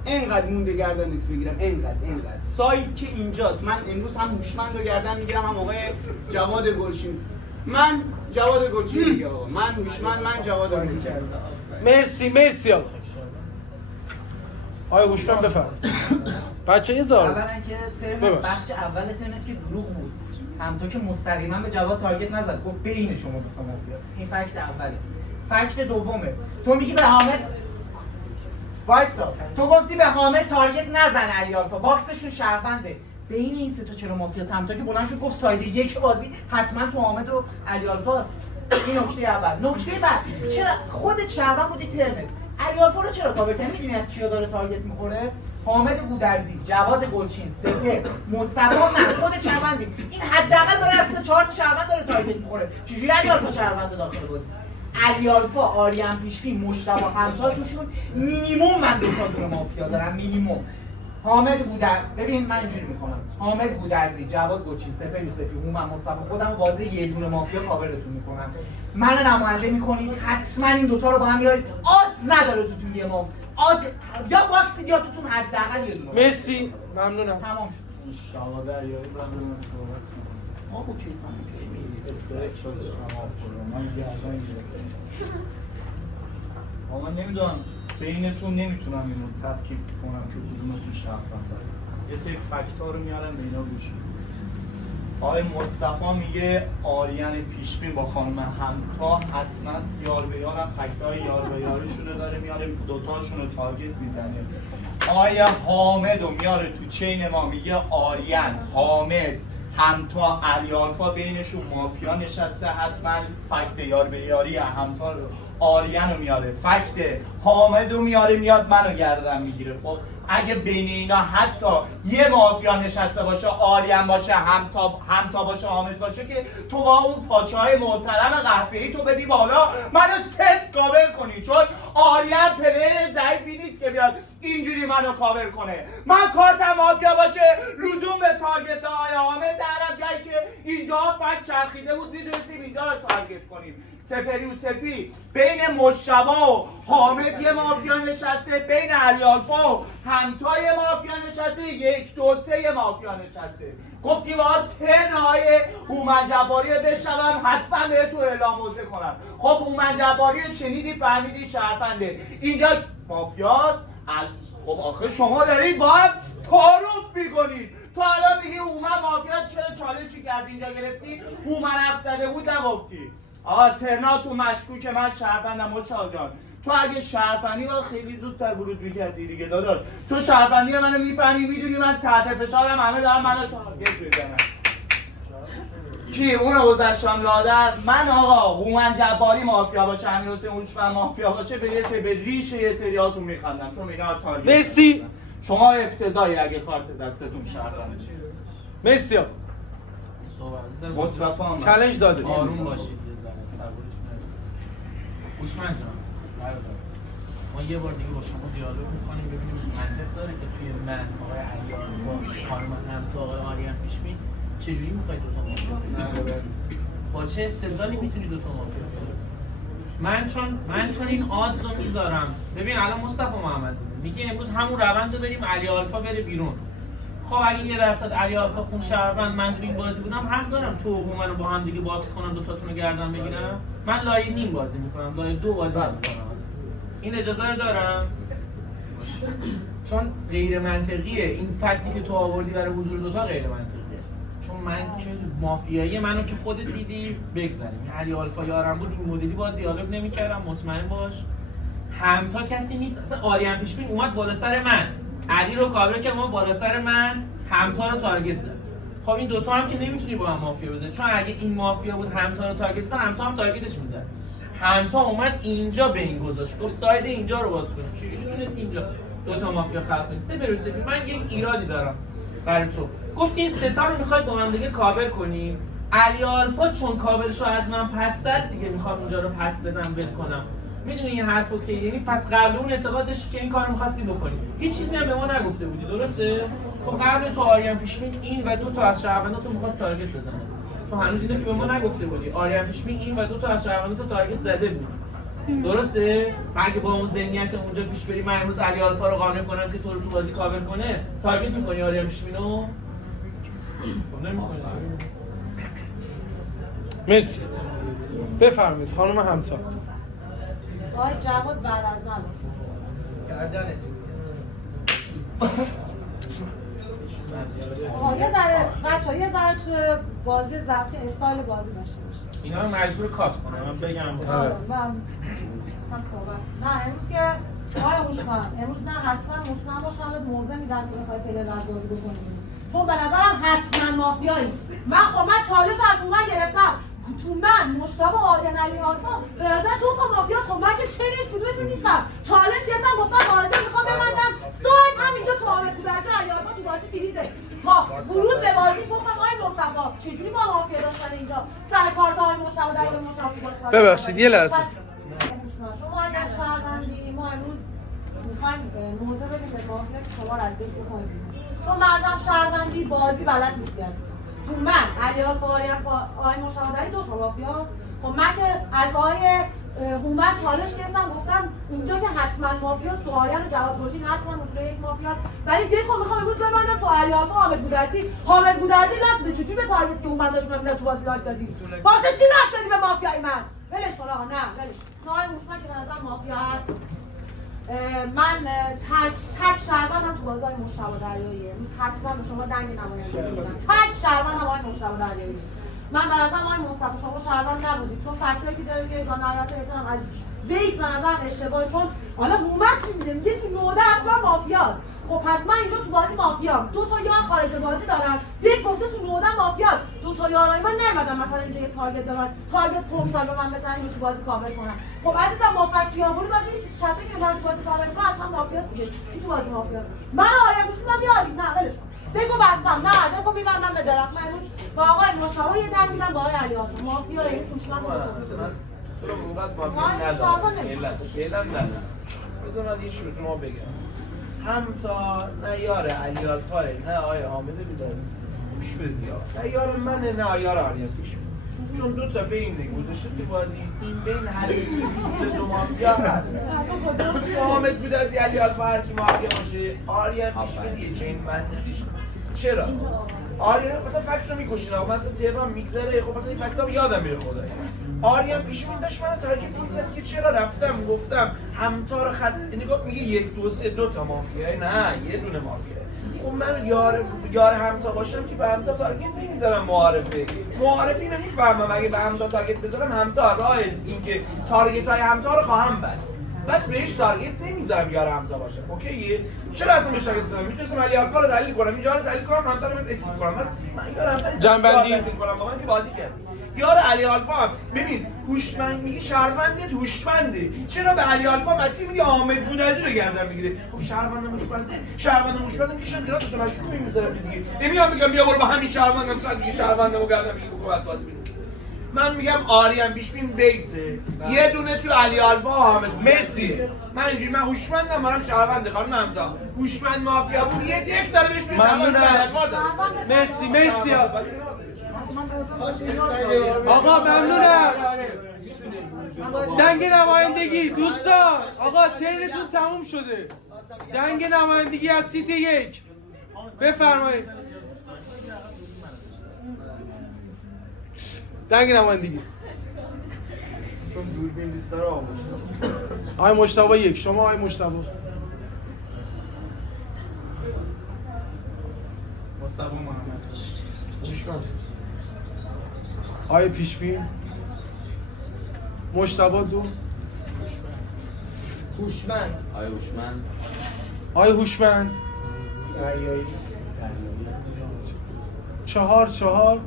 اینقدر مونده گردنت بگیرم، اینقدر سایت که اینجاست. من امروز هم هوشمند رو گردن میگیرم، هم آقای جواد گلچین. من جواد گلچین دیگه آقا، من هوشمند، من جواد گلچین. مرسی آقا هوشمند بفرم. بچه ایزار اولا که ترم بخش اول ترمت که دروغ بود، همونطور که مستقیما به جواد تارگت نزد، گفت بین شما دو تا مافیاست. این فکت اوله. فکت دومه، تو میگی به حامد وایسا، تو گفتی به حامد تارگت نزن علی آلفا، باکسشون شهرونده. بین این سه تا چرا مافیاست؟ همونطور که بلند شد گفت ساید یک بازی حتما تو حامد و علی آلفاست. این نکته اول. نکته بعد، چرا خودت شهروند بودی ترمت علی آلفا رو چرا کاور کردی؟ میدونی از کیا داره تارگت میخوره؟ حامد گودرزی، جواد گلچین، سپه، مصطفی، من خود شهروندیم. این حداقل داره از 4 تا شهروند داره تارگت میخوره. چجوری علی آلفا شهروند داخل بازی؟ علی آلفا، آریان پیشبین، مجتبی همسال توشون مینیمم من 2 تا دونه مافیا دارم، مینیمم. حامد گودر، ببین من اینجوری میخوام، حامد گودرزی، جواد گلچین، سپه یوسفی، من مصطفی خودم واضح یه دونه مافیا کاورتون میکنم. من نماینده میکنید، حتما این دوتا رو با هم بیارید. آدز نداره توتون یه مافیا، یا باکسید یا توتون حداقل یه دونه. مرسی، ممنونم. تمام شد. شما دریایی ممنونم صحبت کنم. ما اوکی کنیم. استرس شده شما کنم. من گردن گرفتم. من نمیدونم بینتون نمیتونم اینو تفکیک کنم که کدومتون شهروند داره. یه سری فکت‌ها رو میارم به اینا گوش میدید. آقای مصطفی میگه آریان پیشبین با خانم همتا حتما یار به یارم، فکت‌های یار به یارشون رو داره میاره، دوتاشون رو تارگت میزنه. آیا حامد رو میاره تو چین ما، میگه آریان، حامد، همتا، علی آلفا بینشون مافیا نشسته، حتما فکت یار به یاری همتا رو آریان رو میاره، فکت حامد رو میاره، میاد منو گردن میگیره. خب اگه بین اینا حتی یه مافیا نشسته باشه، آریان باشه، همتا باشه، حامد باشه، که تو با اون پاچه‌های محترم قهوه‌ای تو بدی بالا منو ست کاور کنی، چون آریان پلیر ضعیفی نیست که بیاد اینجوری منو کاور کنه. من کارتم مافیا باشه لزوم به تارگت های حامد دارم، جایی که اینجا فکت چرخیده بود میدونستیم اینجا رو تارگت کنیم. سپری و سفی بین مجتبی و حامد یه مافیا نشسته، بین علی‌آلفا و همتای مافیا نشسته، 1 2 3 مافیا نشسته. گفتی باید ترنهای هومن جباری رو بشنوم حتما به تو اعلام موضع کنم. خب هومن جباری رو چنیدی فهمیدی شرفنده اینجا مافیاست. از خب آخه شما دارید با هم تعارف میکنید. تو الان میگی هومن مافیاست، چرا چالشی که از اینجا گرفتی هومن افتاده بود نگفتی؟ آقا ترنا تو مشکوک من شرفندم مچال جان. تو اگه شرفندی باید خیلی زودتر ورود میکردی دیگه داداش. تو شرفندی منو میفهمی، میدونی من تحت فشارم، همه دارم منو تارگت میزنن. کی اونو گذاشتم لادر؟ من آقا هومن جباری مافیا باشه، امیرحسین هوشمند مافیا باشه، به ریش یه سریاتون میخندم چون اینا تارگت. مرسی. شما افتضاحی اگه کارت دستتون شرفنده. مرسی آقا. مصطفی هم چالش داده. آروم باشید یه ذره صبورش کنید. هوشمند جان برادر، ما یه بار دیگه با شما دیالوگ می‌کنیم ببینیم منطق داره که توی من آقای علی‌آلفا خانم همتا آقای آریان پیشمی چجوری می‌خواید دو تا مافیا با چه استدلالی میتونید دو تا مافیا من چون این آدزو میذارم. ببین الان مصطفی محمد میگه امروز همون روند رو بریم علی‌آلفا بره بیرون. خب اگه 1% علی‌آلفا خون شهروند من تو این بازی بودم حق دارم تو و منو با هم دیگه باکس کنم، دو تاتون رو گردن بگیرم. من لایه نیم بازی میکنم، لایه 2 بازی میکنم. این اجازه رو دارم چون غیر منطقیه این فکتی که تو آوردی برای حضور دوتا غیر منطقیه. چون من که مافیایی منو که خودت دیدی بگذاریم علی‌آلفا یارم بود این مدلی با دیالوگ نمی‌کردم، مطمئن باش. همتا کسی نیست اصلا. آریان پیشبین اومد بالا سر من، علی رو کاور کرد، ما بالا سر من همتا رو تارگت زد. خب این دوتا هم که نمیتونی با هم مافیا بزنی، چون اگه این مافیا بود همتا رو تارگت زد همتا هم تارگتش میزد. همتا اومد اینجا به این گذاشت، گفت ساید اینجا رو باز کنیم. چجوری تونستی اینجا دوتا مافیا خلق کنی؟ سه بروسفی من یک ایرادی دارم برای تو. گفتی این ستا رو میخواید با هم دیگه کاور کنیم. علی‌آلفا چون کاورشو از من پس زد دیگه میخوام اینجا رو پس بدم ول کنم. میدونی این حرفو که یعنی پس قبل اون اعتقادش که این کارو می‌خواستی بکنی هیچ چیزی هم به ما نگفته بودی درسته؟ تو قبل تو آریان پیشمین این و 2 تا از شهرونداتو می‌خواست تارگت بزنه. تو هنوز اینو که به ما نگفته بودی. آریان پیشمین این و 2 تا از شهرونداتو تارگت زده بود. درسته؟ مگه با اون ذهنیت اونجا پیش بری من امروز علی‌آلفا رو قانع کنم که تو رو تو بازی کاور کنه، تارگت می‌کنی آریان پیشمینو؟ خب نمی‌کنی. مرسی. بفرمایید خانم همتا. آقای جواد بعد از من گردنت یه ذره بچه‌ها یه ذره تو بازی ضبطی استایل بازی داشته باشه. اینا رو مجبور کات کنم من بگم. من صحبت نه امروز که آقای هوشمند امروز نه حتما مطمئن باشم بهت موضع میدم که بخوای پلن از بازی بکنی، چون به نظرم حتما مافیایی. من چالش از اون گرفتم تو من مشتبه آریان علی‌آلفا به نظر 2 تا مافیاست. خب من که چنش کدومشون نیستم. چالش گرفتم گفتم بازی میخوام ببندم ساید همینجا تو حامد گودرزی علی‌آلفا تو بازی فریزه تا ورود به بازی. گفتم آقای مصطفی چجوری با مافیا داشتن اینجا سر کارت های مشتبه دلیل مشتبه بازی. ببخشید یه لحظه. شما اگر شهروندی ما امروز میخوایم موضع بدیم به مافیا که شما رو از ذکر بکنید، چون بعضم شهروندی بازی بلد نیستی. تو من علی‌آلفا آقای مشتبه دلیل 2 تا مافیاست. خب من که از آقای هومن چالش گرفتم گفتم اینجا که حتما مافیاست، تو آریان و جواد گوشین حتما اصول یک مافیاست، ولی دکو میخوام امروز ببندم تو علی‌آلفا حامد گودرزی لاک بده. چجوری به تارگتی که هومن داشت می‌زد تو بازی لاک دادی؟ واسه چی لاک دادی به مافیای من؟ ولش کن آقا، نه ولش کن. آقای هوشمند که به نظر مافیا هست. من تک شهروندم تو بازار مشتبه دریاییه. امروز حتما به شما دنگ نمایندگی میدم. تک شهروندم آقای مشتبه دریاییه. من به نظرم آقای مصطفی شما شهروند نبودید، چون فکتایی که داره که با نهایت احترام از بیس به نظرم اشتباهه. چون حالا هومن چی میگه؟ میگه تو 9 حتما مافیاست. خب پس من اینجا تو بازی مافیام، 2 تا یار خارج بازی دارم. یک گفته تو 9 مافیاست. 2 تا یارای من نیومدن مثلا اینجا یه تارگت بزنن، تارگت پونتال به من بزنن تو بازی کاور کنن. خب عزیزم ما فکتی آوردیم، بعد این کسی که من تو بازی کاور میکنه اصلا مافیاست دیگه. این تو بازی مافیاست. من آیا میشم بیارید نه ولش کن. دکو بستم، نه دکو میبندم به درخت. من امروز با آقای مشتبه یه دنگ میدم با آقای علی‌آلفا. مافیا امروز هوشمند تو رو اونقدر وای، مافیا ندارم شعبان فعلا ندارم بذار یه چی رو ما بگم همتا نه یار علی آلفاه نه آقای حامد بیزاری گوش بدی ها. نه یار منه نه یار آریا پیش چون دو تا بین گذاشته تو بازی این بین هستی مثل مافیا هست حامد بود از علی آلفا هر کی مافیا باشه آریا پیش بدیه چین منطقیش چرا؟ آریا مثلا فکت رو میکشین آقا مثلا تهران میگذره خب مثلا این فکت ها یادم میره خدایی آریا پیش داشت منو تارگت میزد که چرا رفتم گفتم همتا رو خط یعنی گفت میگه 1 2 3 2 تا مافیاه نه یه دونه مافیاه خب من یار همتا باشم که به همتا تارگت نمیذارم معارفه اینو میفهمم اگه به همتا تارگت بذارم همتا راه اینکه تارگت های همتا رو خواهم بس بهش تارگت نمیذارم یار همتا باشم اوکیه چرا اصلا بهش تارگت بزنم میتونم علی آلفا رو دلیل کنم اینجا رو دلیل کنم همتا رو اسم کنم بس من یار همتا جنبندی کنم با من که بازی کردم یار علی آلفا هم ببین هوشمند میگه شهروندیت هوشمنده چرا به علی آلفا مسیر میگه حامد بودجی رو گردن میگیره خب شهروند هوشمنده میکشن دیگه تو مشکوک میذارم دیگه نمیام میگم بیا برو با همین شهروندم صد دیگه شهروندمو گردن میگیره حکومت بازی میکنه من میگم آریم بیشبین بیسه یه دونه تو علی آلفا و حامد مرسی من اینجوری من هوشمندم منم شهرونده خانم همتا هوشمند مافیا بود یه دیک داره بهش مرسی آقا ممنونم دنگ نمایندگی دوستان آقا ترنتون تموم شده دنگ نمایندگی از سیت 1 بفرمایید دنگ نمایندگی چون دوربین لیستا رو آموزش آقای مجتبی 1 شما آقای مجتبی مصطفی محمد هوشمند آقای پیشبین مجتبی 2 هوشمند آقای هوشمند 4 جواد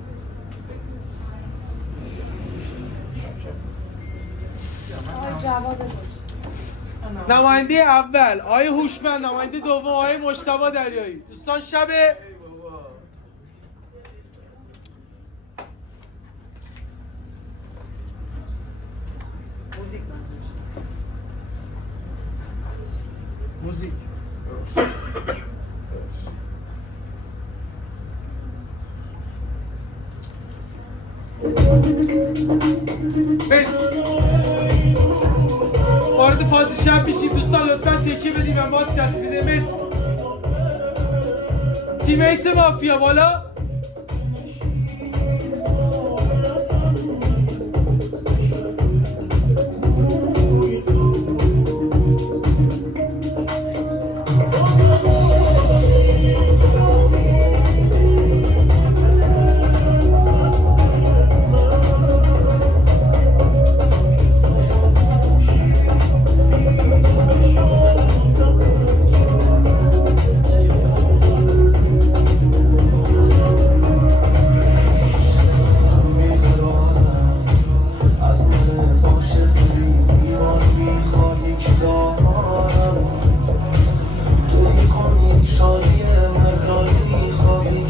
نماینده اول آقای هوشمند نماینده دوم آقای مجتبی دریایی دوستان شب موزیک مرسی وارد فاز شب میشیم دوستان لطفا تکیه بدیم و باز چسبیده مرسی تیمیت مافیا بالا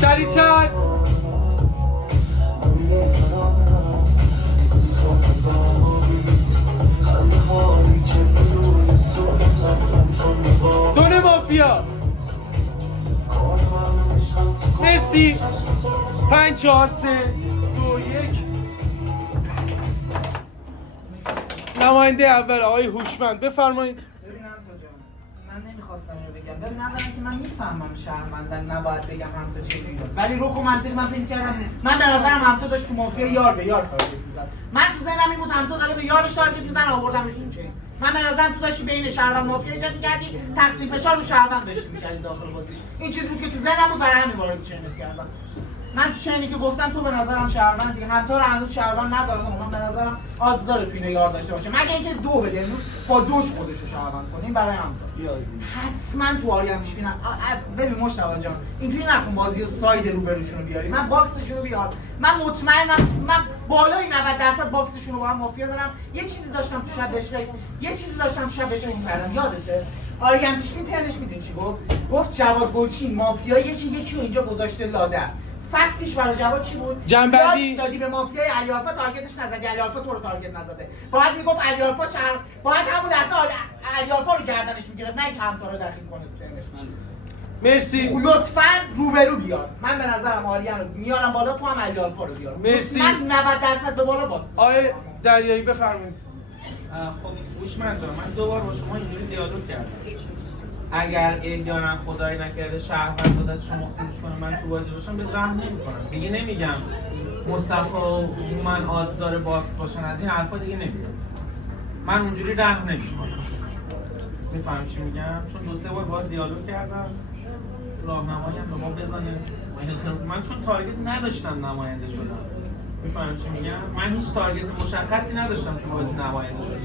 سریعتر دونه مافیا مرسی 5 4 3 2 1 نماینده اول آقای هوشمند بفرمایید ببینم تو جان من نمیخواستم اینو بگم ببین اولا که من میفهمم شهروندن نباید بگم همتا چجوری هست ولی روک و منطق من فکر کردم من به نظرم همتا داشت تو مافیا یار به یار تارگت میزد من تو ذهنم این بود همتا داره به یارش تارگت میزنه آوردمش تو چین من به نظرم تو داشتی بین شهروند مافیا ایجاد می‌کردی تقسیم فشار رو شهروند داشتی می‌کردی داخل بازی این چیزی بود که تو ذهنم بود برای همین وارد چینت کردم من تو چینی که گفتم تو به نظرم شهروند دیگه همتا رو هنوز شهروند ندارم من به نظرم آدز داره تو اینو یار داشته باشه مگه اینکه 2 بده امروز با دوش خودش رو شهروند کنیم برای همتا حتما تو آریم میشینم ببین مشتاق جان اینجوری نکن بازی ساید رو برشون رو بیاری من باکسشون رو بیار من مطمئنم من بالای 90% باکسشون رو با هم مافیا دارم یه چیزی داشتم تو شب بهش می‌کردم یادته آریم پیشین ترنش میدونی چی گفت جواد گلچین مافیا یکی رو اینجا گذاشته لادر فکتش برای جواد چی بود؟ جنبندی. لاک دادی به مافیای علی آلفا تارگتش نزدی، علی آلفا تو رو تارگت نزده. باید میگفت علی آلفا باید همون لحظه علی آلفا رو گردنش میگرفت، نه اینکه همتا رو دخیل کنه تو ترمش. مرسی. لطفاً روبرو بیار. من به نظرم آریان رو میارم بالا، تو هم علی آلفا رو بیار. مرسی. من 90% به بالا باکس. آقای دریایی بفرمایید. خب هوشمند جان، من 2 بار با شما اینجوری دیالوگ کردم. اگر احیانا خدای نکرده شهروند داد از شما خروج کنه من تو بازی باشم به رحم نمی‌کنم. دیگه نمیگم مصطفی و من آدز داره باکس باشن، از این حرفا دیگه نمیگم. من اونجوری رحم نمی‌کنم. میفهم چی میگم؟ چون 2-3 بار باهات دیالوگ کردم. راهنمایی هم به ما بزنه. من چون تارگت نداشتم نماینده شدم. میفهم چی میگم؟ من هیچ تارگت مشخصی نداشتم تو بازی نماینده شدم.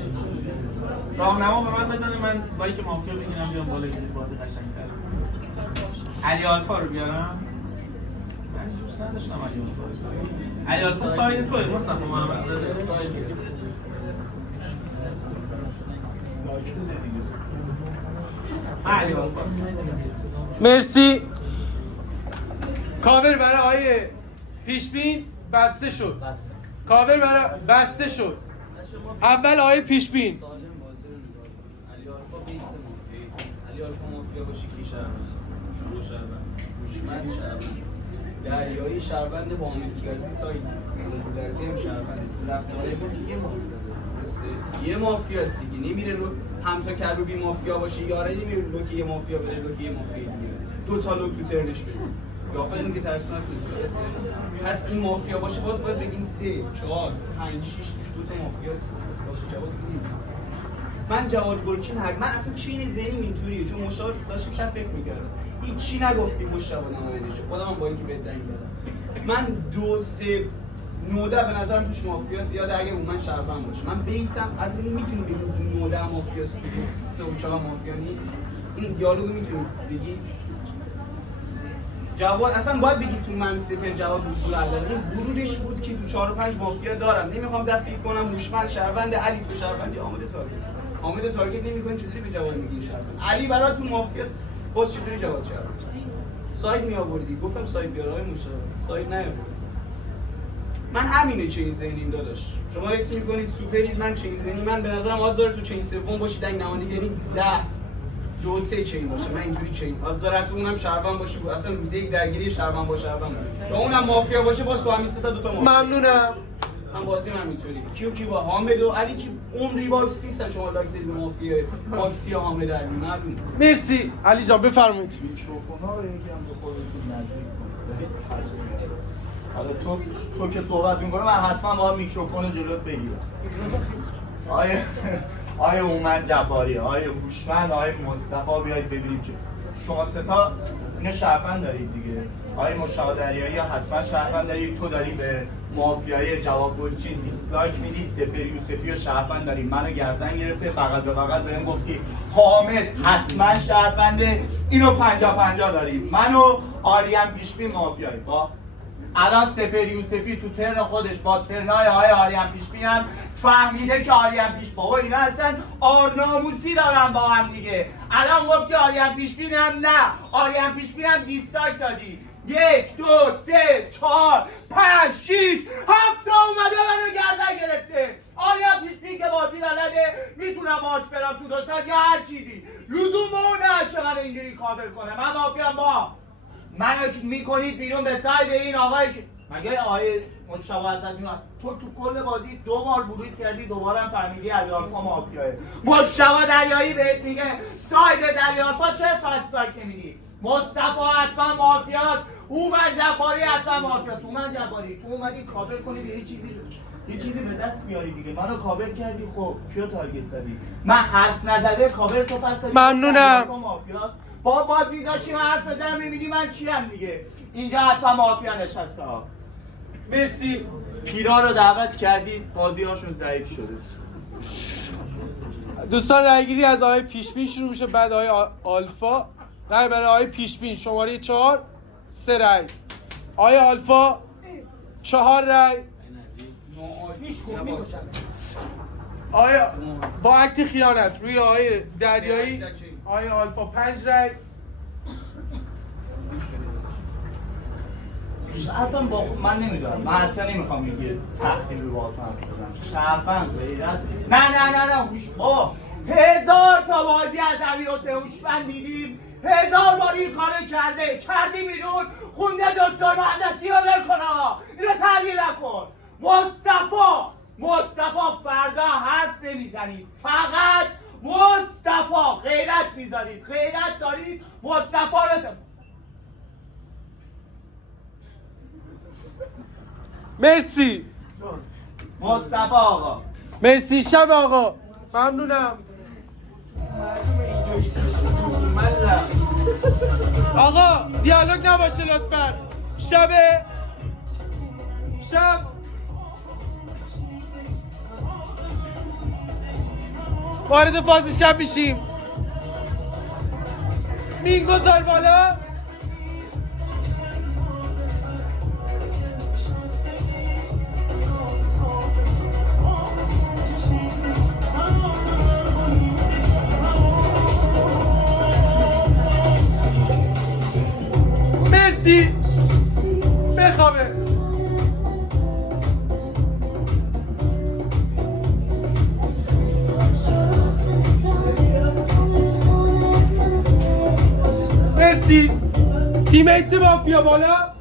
راهنما به من بزنه، من با اینکه مافیا بگیرم بیام بالا که بازی قشنگ‌تر. علی آلفا رو بیارم. من دوست نداشتم علی آلفا رو بیارم. علی آلفا ساید توئه مصطفی محمد رضا. علی آلفا. مرسی. کاور برای آقای پیشبین بسته شد. کاور برای بسته شد. اول آقای پیشبین. سالم بازی رو نگاه کن. علی آلفا بیس مافیا، علی آلفا مافیا باشه کی شهروند؟ شروع شهروند، هوشمند شهروند، دریایی شهروند با امید کیازی سایت، درزی هم شهروند. رفتاره بود که یه مافیا درسته؟ یه مافیا دیگه نمیره رو همتا کرد رو بی مافیا باشه، یاره نمیره رو که یه مافیا بره رو که یه مافیا دیگه. 2 تا لوک تو ترنش بده. یا فکر می‌کنی ترسناک نیست. پس این مافیا باشه باز باید بگین 3 4 5 6 توش 2 تا مافیاست. پس باشه جواد نمی‌دونم. من جواد گلچین من اصلا چین ذهنی اینطوریه، چون مشاور داشتم شب فکر می‌کردم هیچی نگفتی مشابه نماینده شد، خودم هم با اینکه بهت دنگ دادم. من 2 3 9 به نظرم توش مافیا زیاده اگه من شهروند باشه. من بیسم از این میتونیم بگیم 9 مافیاست، 3 و 4 مافیا نیست. این دیالوگو میتونیم بگید. جواد اصلا باید بگید تو من سپر جواد بود علاوه ورودش بود که تو 4 و 5 مافیا دارم. نمیخوام دفعه کنم هوشمند شهروند، علی تو شهروندی، حامد تارگت نمی‌کنی، چطوری به جواد میگی شهروند؟ علی براتون مافیاست، باز چطوری جواد شهروند؟ ساید می آوردی، گفتم ساید بیار آقای مشاور، ساید نیاوردی. من همینه چین ذهنیم داداش. شما حس می‌کنید سوپرید، من چین ذهنی، من به نظرم آزار تو چین سوم باشی دنگ نمایندگی 10 2 3 چین باشه. من اینجوری چین آزار تو اونم شهروند باشه، اصلا روز یک درگیری شهروند با شهروند و اونم مافیا باشه باز تو همین سه تا 2 تا مافیا. ممنونم. من بازی من اینطوری کی با حامد و علی که عمری باکسی هستن، شما لایک دادید به مافیا باکسی حامد علی معلوم. مرسی علی جان بفرمایید. میکروفونا رو یکم به خودتون نزدیک کنید. حالا تو که صحبت می‌کنی من حتما باید میکروفون رو جلوت بگیرم. آیه اومن جباری، آیه هوشمند، آیه مصطفی بیاید ببینیم که شما سه تا اینو شهروند دارید دیگه. آیه مشتاق دریایی حتما شهروند دارید، تو داری به مافیای جواد گلچین دیسلایک میدی، سپر یوسفی و شهروند داری، منو گردن گرفته بغل به بغل بهم گفتی حامد حتما شهرونده، اینو 50-50 دارید، منو آریان پیشبین مافیایی. با الان سپر یوسفی تو ترن خودش با ترنای آریان پیشبین هم فهمیده که آریان پیش بابا اینا اصلا آرناموسی دارن با هم دیگه. الان گفتی آریان پیشبین هم نه، آریان پیشبین هم دیسلایک دادی. 1 2 3 4 5 6 7 اومده منو گردن گرفته. آریان پیشبین که بازی بلده میتونم باهاش برم تو 2 ساعت یا هر چیزی، لزوم اونه که منو اینجوری کاور کنه. من مافیام با منو میکنید بیرون به ساید این آقایی که مگه آقای مجتبی حسن میاد تو کل بازی 2 بار ورود کردی، دوباره هم فهمیدی علی‌آلفا مافیاه. مجتبی دریایی بهت میگه ساید علی‌آلفا چه ساید نمیدی؟ مصطفی حتما مافیاست، هومن جباری حتما مافیاست. هومن جباری تو اومدی کاور کنی به یه چیزی به دست میاری دیگه. منو کاور کردی، خب کیو تارگت زدی؟ من حرف نزده کاور تو پس زدی. ممنونم. مافیاست. باز میذاشی من حرف بزنم میبینی من چیم دیگه. اینجا حتما مافیا نشسته ها. مرسی. پیرا رو دعوت کردید، بازی هاشون ضعیف شده. دوستان رأیگیری از آقای پیشبین شروع میشه، بعد آقای آلفا. رأی برای آقای پیشبین شماره 4 3 رأی. آقای آلفا 4 رأی. آقای با اکت خیانت روی آقای دریایی، آقای آلفا 5 رأی. شرفم با خود من نمیدونم، من اصلا نمیخوام یه تخریبی با تو هم بزنم. شرفم غیرت نه هوش بابا 1000 تا بازی از امیرحسین هوشمند دیدیم، 1000 بار این کارو کردی بیرون، خونده دکتر مهندسی رو ول کن آقا، اینو تحلیل نکن. مصطفی فردا حرف نمیزنید، فقط مصطفی غیرت میذارید، غیرت دارید مصطفی رو مرسی مصطفی آقا. مرسی شب آقا ممنونم آقا دیالوگ نباشه لطفا شب وارد فاز شب میشیم مینگو زار بالا مرسی بخوابه مرسی تیمیت مافیا بالا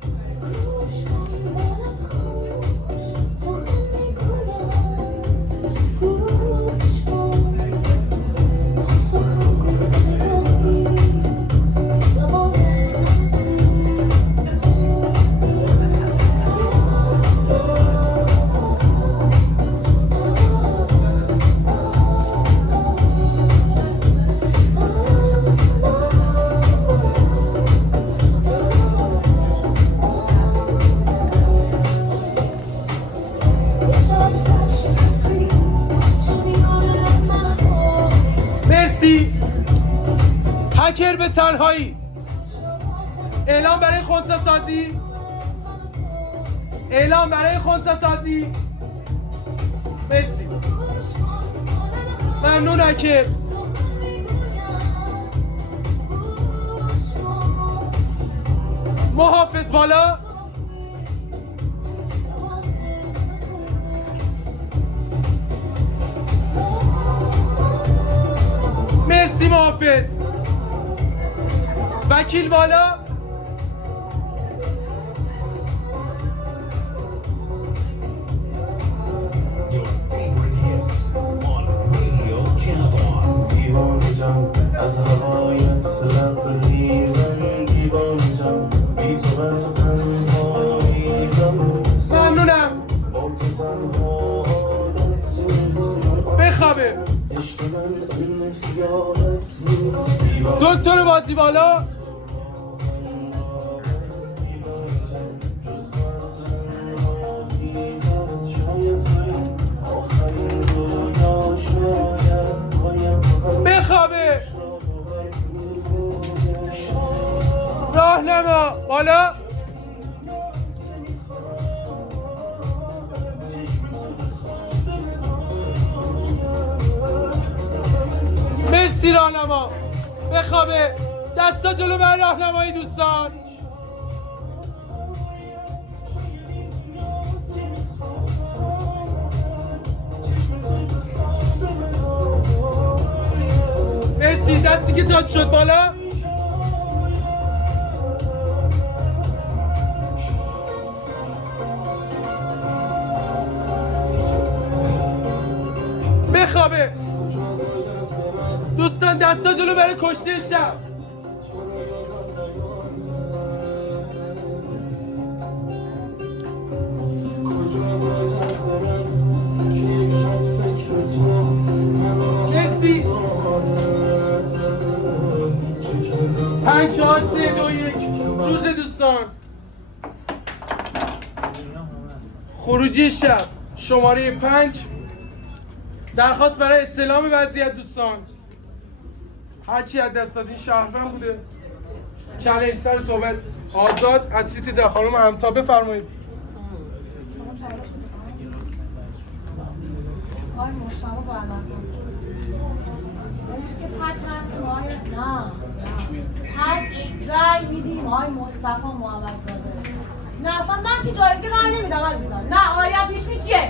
هکر به تنهایی اعلام برای خنثی سازی مرسی ممنون هکر محافظ بالا مرسی محافظ وکیل بالا از هوایت لبریزم دیوانجم بی تو بز تنهاییزم ممنونم بخوابه دکتر بازی بالا بخوابه راهنما بالا مرسی راهنما بخوابه دستا جلو بر راهنمایی دوستان مرسی دستی که تاج شد بالا بخوابه دوستان دستا جلو برای کشته شب مرسی 5 4 3 2 1 روز دوستان خروجی شب شماره 5 درخواست برای استعلام وضعیت دوستان هرچی از دست دادین شهروند بوده چالش سر صحبت آزاد از سیت ده خانم همتا بفرمایید آقای مشتاق باید که تک رای میدیم آقای مصطفی محمدزاده نه اصلا من که جایگی راه نمیدم عزیزم. نه آریا پیشمی چیه؟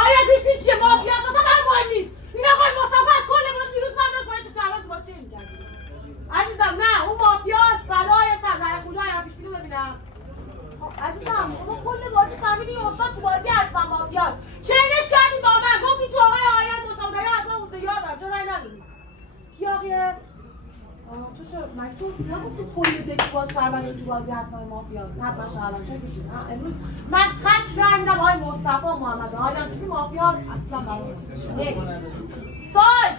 آریا پیشمی چیه؟ مافیا اصلا برای مهم نیست. این آقای مصطفی از کل باز دیروز من داشت باید تو جواد باز چه می‌کردی؟ عزیزم نه اون مافیاست. بلای سر رای خونه آریا پیشمی رو ببینم. عزیزم شما کل بازی فهمیدی استاد تو بازی حتما مافیاست. چینش کردی با من گفتی تو آقای آریا مصطفی حتما اون یادم چرا رای ندادی؟ کی آقیه؟ تو چرا مکتوب نگفتی کل دک باز شهروندی تو بازی حتما مافیاست. حتما شهروند چه کشید؟ امروز من تک رای میدم آقای مصطفی محمد آریا چی مافیاست اصلا برام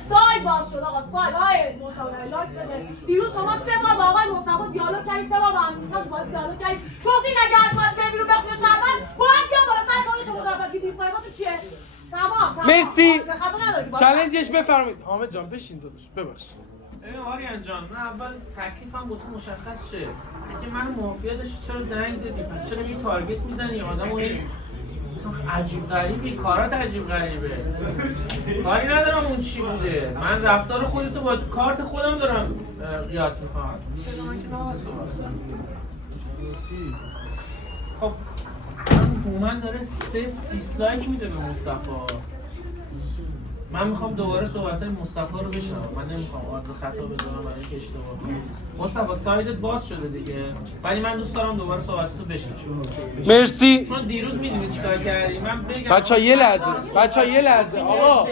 ساید باز شد آقا ساید آقای مصطفی لایک بده. دیروز شما 3 بار با آقای مصطفی دیالوگ کردی 3 بار با امیرشان تو بازی دیالوگ کردی گفتی اگه از بازی بری بیرون بخونه شهروند باید بیام بالا سر کار شما دارم که دیسلایکاتو چیه؟ تمام مرسی. خطا نداری چالنجش بفرمایید. حامد جان بشین داداش ببخش. آریان جان من اول تکلیفم با تو مشخص شه. اگه من مافیا داشتی چرا دنگ دادی؟ پس چرا یه تارگت میزنی؟ آدمو مثلا عجیب غریبی، کارات عجیب غریبه. کاری ندارم اون چی بوده. من رفتار خودتو با کارت خودم دارم قیاس میکنم. خب هومن داره صفر دیسلایک میده به مصطفی. من میخوام دوباره صحبت‌های مصطفی رو بشنوم. من نمیخوام آدز خطا بذارم برای اینکه اشتباه کنم. مصطفی سایدت باز شده دیگه. ولی من دوست دارم دوباره صحبتتو بشنوم. مرسی. چون دیروز میدونی چیکار کردی؟ من بگم بچه‌ها یه لحظه آقا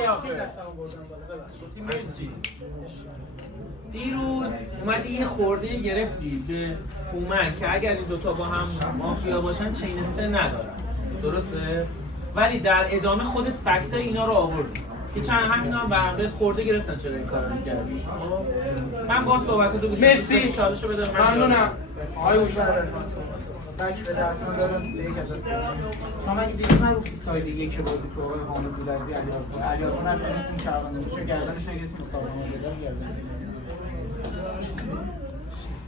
مرسی. دیروز اومدی یه خورده گرفتی به هومن که اگر این دوتا با هم مافیا باشن چین 3 ندارن. درسته؟ ولی در ادامه خودت فکتای اینا رو آوردی که چند همینا هم برامت خورده گرفتن چرا این کارو می‌کردی. من با صحبتاتو گوش مرسی. چالشو بده من. ممنونم. آقای هوشمند بک بده حتما دارم استیک ازت بگیرم. شما اگه دیروز نگفتی ساید یک بازی تو آقای حامد گودرزی علی‌آقا نکنید این شهروند میشه گردنش نگیرید مسابقه مدار گردنش.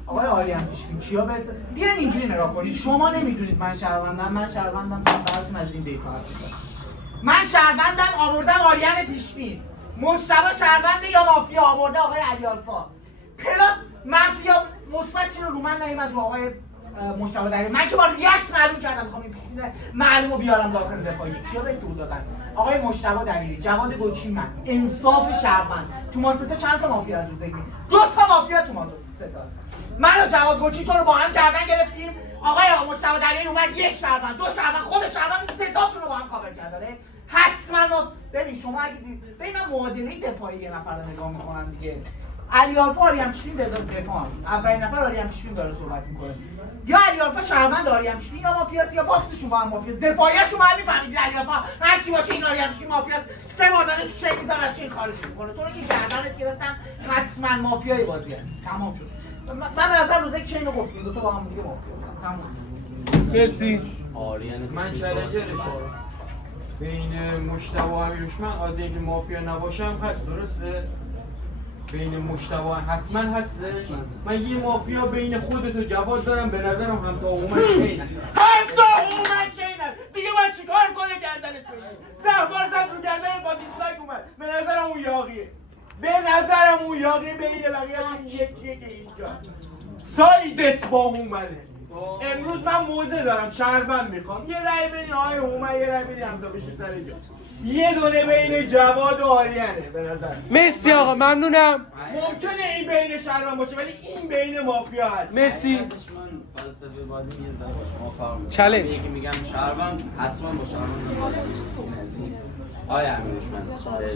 آقای آریان پیشمی کیا بیاین اینجوری نگاه کنید. شما نمیدونید من شهروندم من براتون از این دیتا هست. من شهروندم آوردم آریان پیشمی. مجتبی شهرونده یا مافیا آورده آقای علی‌آلفا. پلاس مافیا مثبت چرا رو من نیومد رو آقای مجتبی دریایی. من که با ریاکت معلوم کردم میخوام این پیشینه معلومو بیارم داخل دفاعی. کیا به دو دادن؟ آقای مجتبی دریایی، جواد گلچین، من انصاف شهروند. تو ما سه تا چند تا مافیا از روز بگیم؟ 2 تا مافیا تو ما سه تاست. من و جواد گلچین تو رو با هم گردن گرفتیم. آقای مجتبی دریایی اومد 1 شهروند 2 شهروند خود شهروند 3 تاتون رو با هم کاور کرده. حتما ببین شما اگه ببین من معادله دفاعی یه نفر رو نگاه میکنم دیگه. علی‌آلفا آریم پیشمی دفاع اولین نفر آریم پیشمی داره صحبت میکنه. یا علی‌آلفا شهروند آریم پیشمی یا مافیاست یا باکسشون با هم مافیاست. دفاعیش شما هم میفهمید علی‌آلفا هر کی باشه این آریم پیشمی مافیاست. 3 بار داره تو چین میذاره از چین خارج میکنه. تو رو که گردنت گرفتم حتما مافیای بازی است. تمام شد. من به نظر روزه چینو گفتیم دو تا با هم دیگه مافیا. تمام. مرسی. آریان من چالنجرشم. بین مجتبی و امیرشمن آدم اینکه مافیا نباشم هست درسته؟ بین مجتبی حتما هستش. من یه مافیا بین خودت و جواد دارم به نظرم هم تا اومد چینه. دیگه من چیکار کنه گردنش بگیرم؟ 10 بار زد رو گردنش با دیسلایک اومد. به نظرم اون یاقیه. بین بقیه یکیه که اینجا. سایدت با هومنه. امروز من موزه دارم شهروند میخوام یه رای بدین آقای هومن یه رای بدین هم تا بشه سر جا. یه دونه بین جواد و آریانه به نظر. مرسی آقا ممنونم. ممکنه این بین شهروند باشه ولی این بین مافیا هست. مرسی. من فلسفه بازی یه ذره با شما فرق می‌کنه. چالش. یکی میگم شهروند حتما با شهروند. آیا امیرشمن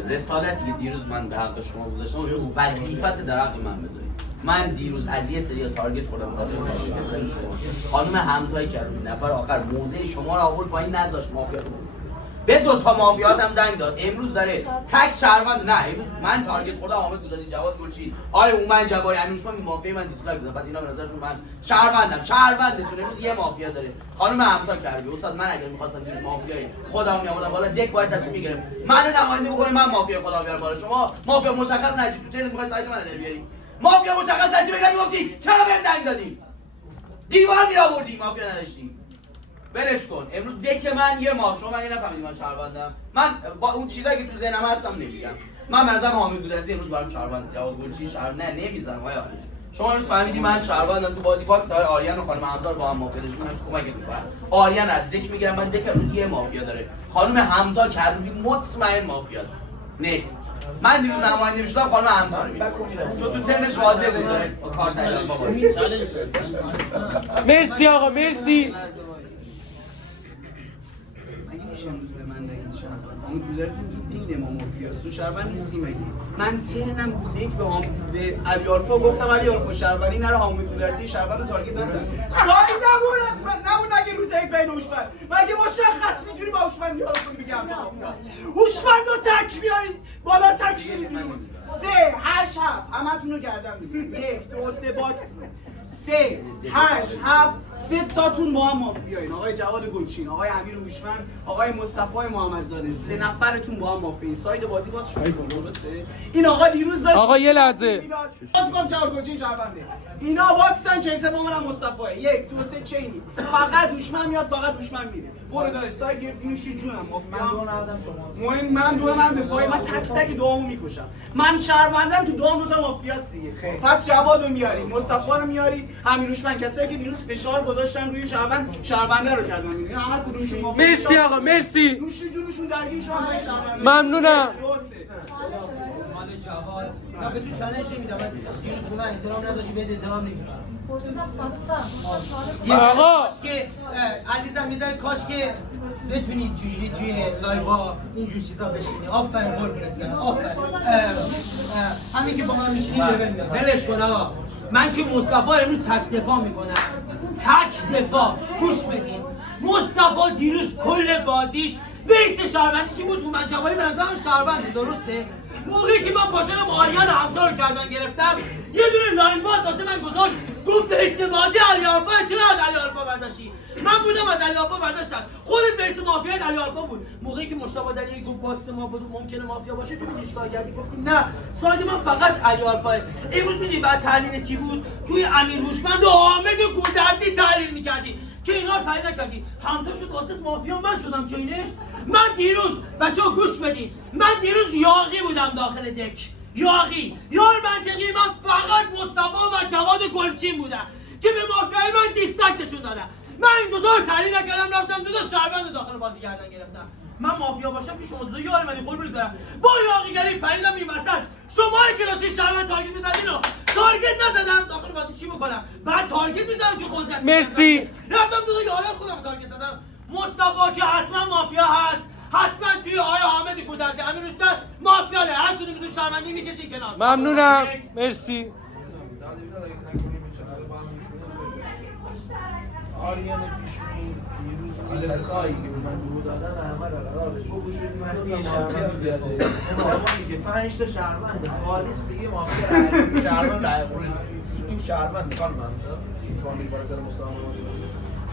رسالتی که دیروز من به حق شما گذاشتم امروز وظیفت در حق من بذارید. من دیروز از یه سری تارگت خوردم خاطر شما. خانم همتایی کردم نفر آخر موزه شما رو آورد پایین نذاشت مافیا رو. به 2 تا مافیات هم دنگ داد. امروز داره تک شهروند نه امروز من تارگت خوردم حامد گودرزی جواد گلچین آیا هومن جباری امیرشمن به مافیا من دیسلایک داد. پس اینا به نظرشون من شهروندتون امروز یه مافیا داره. خانم همتا کردی استاد من اگه می‌خواستم دیروز مافیای خودم میآوردم بالا دک باید تصمیم می‌گیرم منو نماینده بکنه من مافیا خودم بیارم بالا. شما مافیا مشخص نشید تو ترنت می‌خواید سایت منو در بیاری. مافیا مشخص نشید بگم میگفتی چرا بهم دنگ دادی؟ دیوار میآوردی مافیا نداشتی. برش کن. امروز دک من یه ماه شما من نفهمیدم من شهروندم. من با اون چیزایی که تو ذهنم هستم نمیگم. من نظرم حامد گودرزی امروز برام شهروند جواد گلچین شهروند نه نمیذارم آیا شما امروز فهمیدی من شهروندم تو بازی باکس های آریان و خانم همدار با هم مافیا داشتیم. من امروز کمک می‌کنم. آریان از دک میگیرم، من دک روز یه مافیا داره. خانم همتا کروبی مطمئن مافیاست. نکس. من دیروز نماینده میشدم خانم همتا رو می‌گیرم. چون تو ترنش واضح بود داره با کارت ایران بابا. مرسی آقا مرسی. مگه میشه امروز به من نگید شهروند؟ حامد گودرزی میگه بین ما مافیاست، تو شهروند نیستی مگه؟ من ترنم روز یک به علی آلفا گفتم علی آلفا شهروندی نره حامد گودرزی شهروند رو تارگت نزن. سایه نبود نگه روز یک بین هوشمند. مگه مشخص میتونی با هوشمند دیالوگ کنی بگی هم هوشمند رو تک بیارید بالا، تک بیارید بیرون. 3 8 7 همتون رو گردن میگیرم. 1 2 3 باکس 3 8 7 3 تاتون با هم مافیایین. آقای جواد گلچین، آقای امیر هوشمند، آقای مصطفی محمدزاده، 3 نفرتون با هم مافیایین. ساید بازی باز شما درسته؟ این آقا دیروز داشت آقا یه لحظه. گفتم جواد گلچین شهرونده. اینا باکسن چه سه با منم مصطفی. 1 2 3 چینی. فقط هوشمند میاد، فقط هوشمند میره. برو داداش ساید گرفتی نوش جونم. من دو ندادم شما. مهم من دو من دفاعی، من تک تک دوامو میکشم. من شهروندم، تو دوام دو تا مافیاست دیگه. پس جوادو میاری، مصطفی رو میاری، امیر هوشمند، کسایی که دیروز فشار گذاشتن روی شهرونده رو کردن. اینا هر کدومشون مافیا. مرسی آقا مرسی. نوش جونشون درگیر شدن با شهرونده. ممنونم. مال جواد نه به تو چالش نمیدم عزیزم. دیروز به من احترام نداشتی، بهت احترام نمی‌ذارم. آقا که عزیزم میذاره کاش که بتونی چجوری توی لایوها اینجور چیزا بشینی. آفرین قربونت برم. آفرین. همین که با من میشینی ولش کن آقا. من که مصطفی امروز تک دفاع میکنم. تک دفاع. گوش بدین. مصطفی دیروز کل بازیش بیس شهروندی چی بود؟ من جوابی به نظرم شهروندی، درسته؟ موقعی که من پاشدم آریان همتا رو کردن گرفتم، یه دونه لاین باز واسه من گذاشت، گفت بیس بازی علی آلفا. چرا از علی آلفا برداشتی؟ من بودم از علی آلفا برداشتم. خودت بیس مافیای علی آلفا بود. موقعی که مشتاق دلیلی گفت باکس ما بود ممکنه مافیا باشه، تو می‌دونی چیکار کردی؟ گفتی نه، ساید من فقط علی آلفا. امروز می‌دونی بعد تحلیل کی بود؟ توی امیر هوشمند و حامد گودرزی تحلیل می‌کردی. که اینا رو تحلیل نکردی. همتا شد واسه مافیا، من شدم چینش. من دیروز بچه‌ها گوش بدین، من دیروز یاغی بودم داخل دک. یاغی یار منطقی من فقط مصطفی و جواد گلچین بودن که به مافیای من دیستاک نشون دادن. من این دو تا رو تحلیل نکردم، رفتم دو تا شهروند داخل بازی گردن گرفتم. من مافیا باشم که شما دو تا یار منی، قول برم با یاغیگری پریدم این وسط. شمایی که داشتی شهروند تارگت می‌زدین و تارگت نزدم، داخل بازی چی بکنم؟ بعد تارگت می‌زدم که خودت. مرسی. رفتم دو تا یار خودم تارگت زدم. مصطفی که حتما مافیا هست، حتما توی آقای حامد گودرزی امیر هوشمند مافیا له. هر کدومتون شهروندی میکشی کنار. ممنونم مرسی. آریان پیشمی دیروز کسایی که به من دو دادن همه را قرار بشه بگوشید مهدی شهروند بیاده زمانی که 5 تا شهروند خالص بگه مافیا شهروند این شهروند کار من شما می‌بره سر مستقیم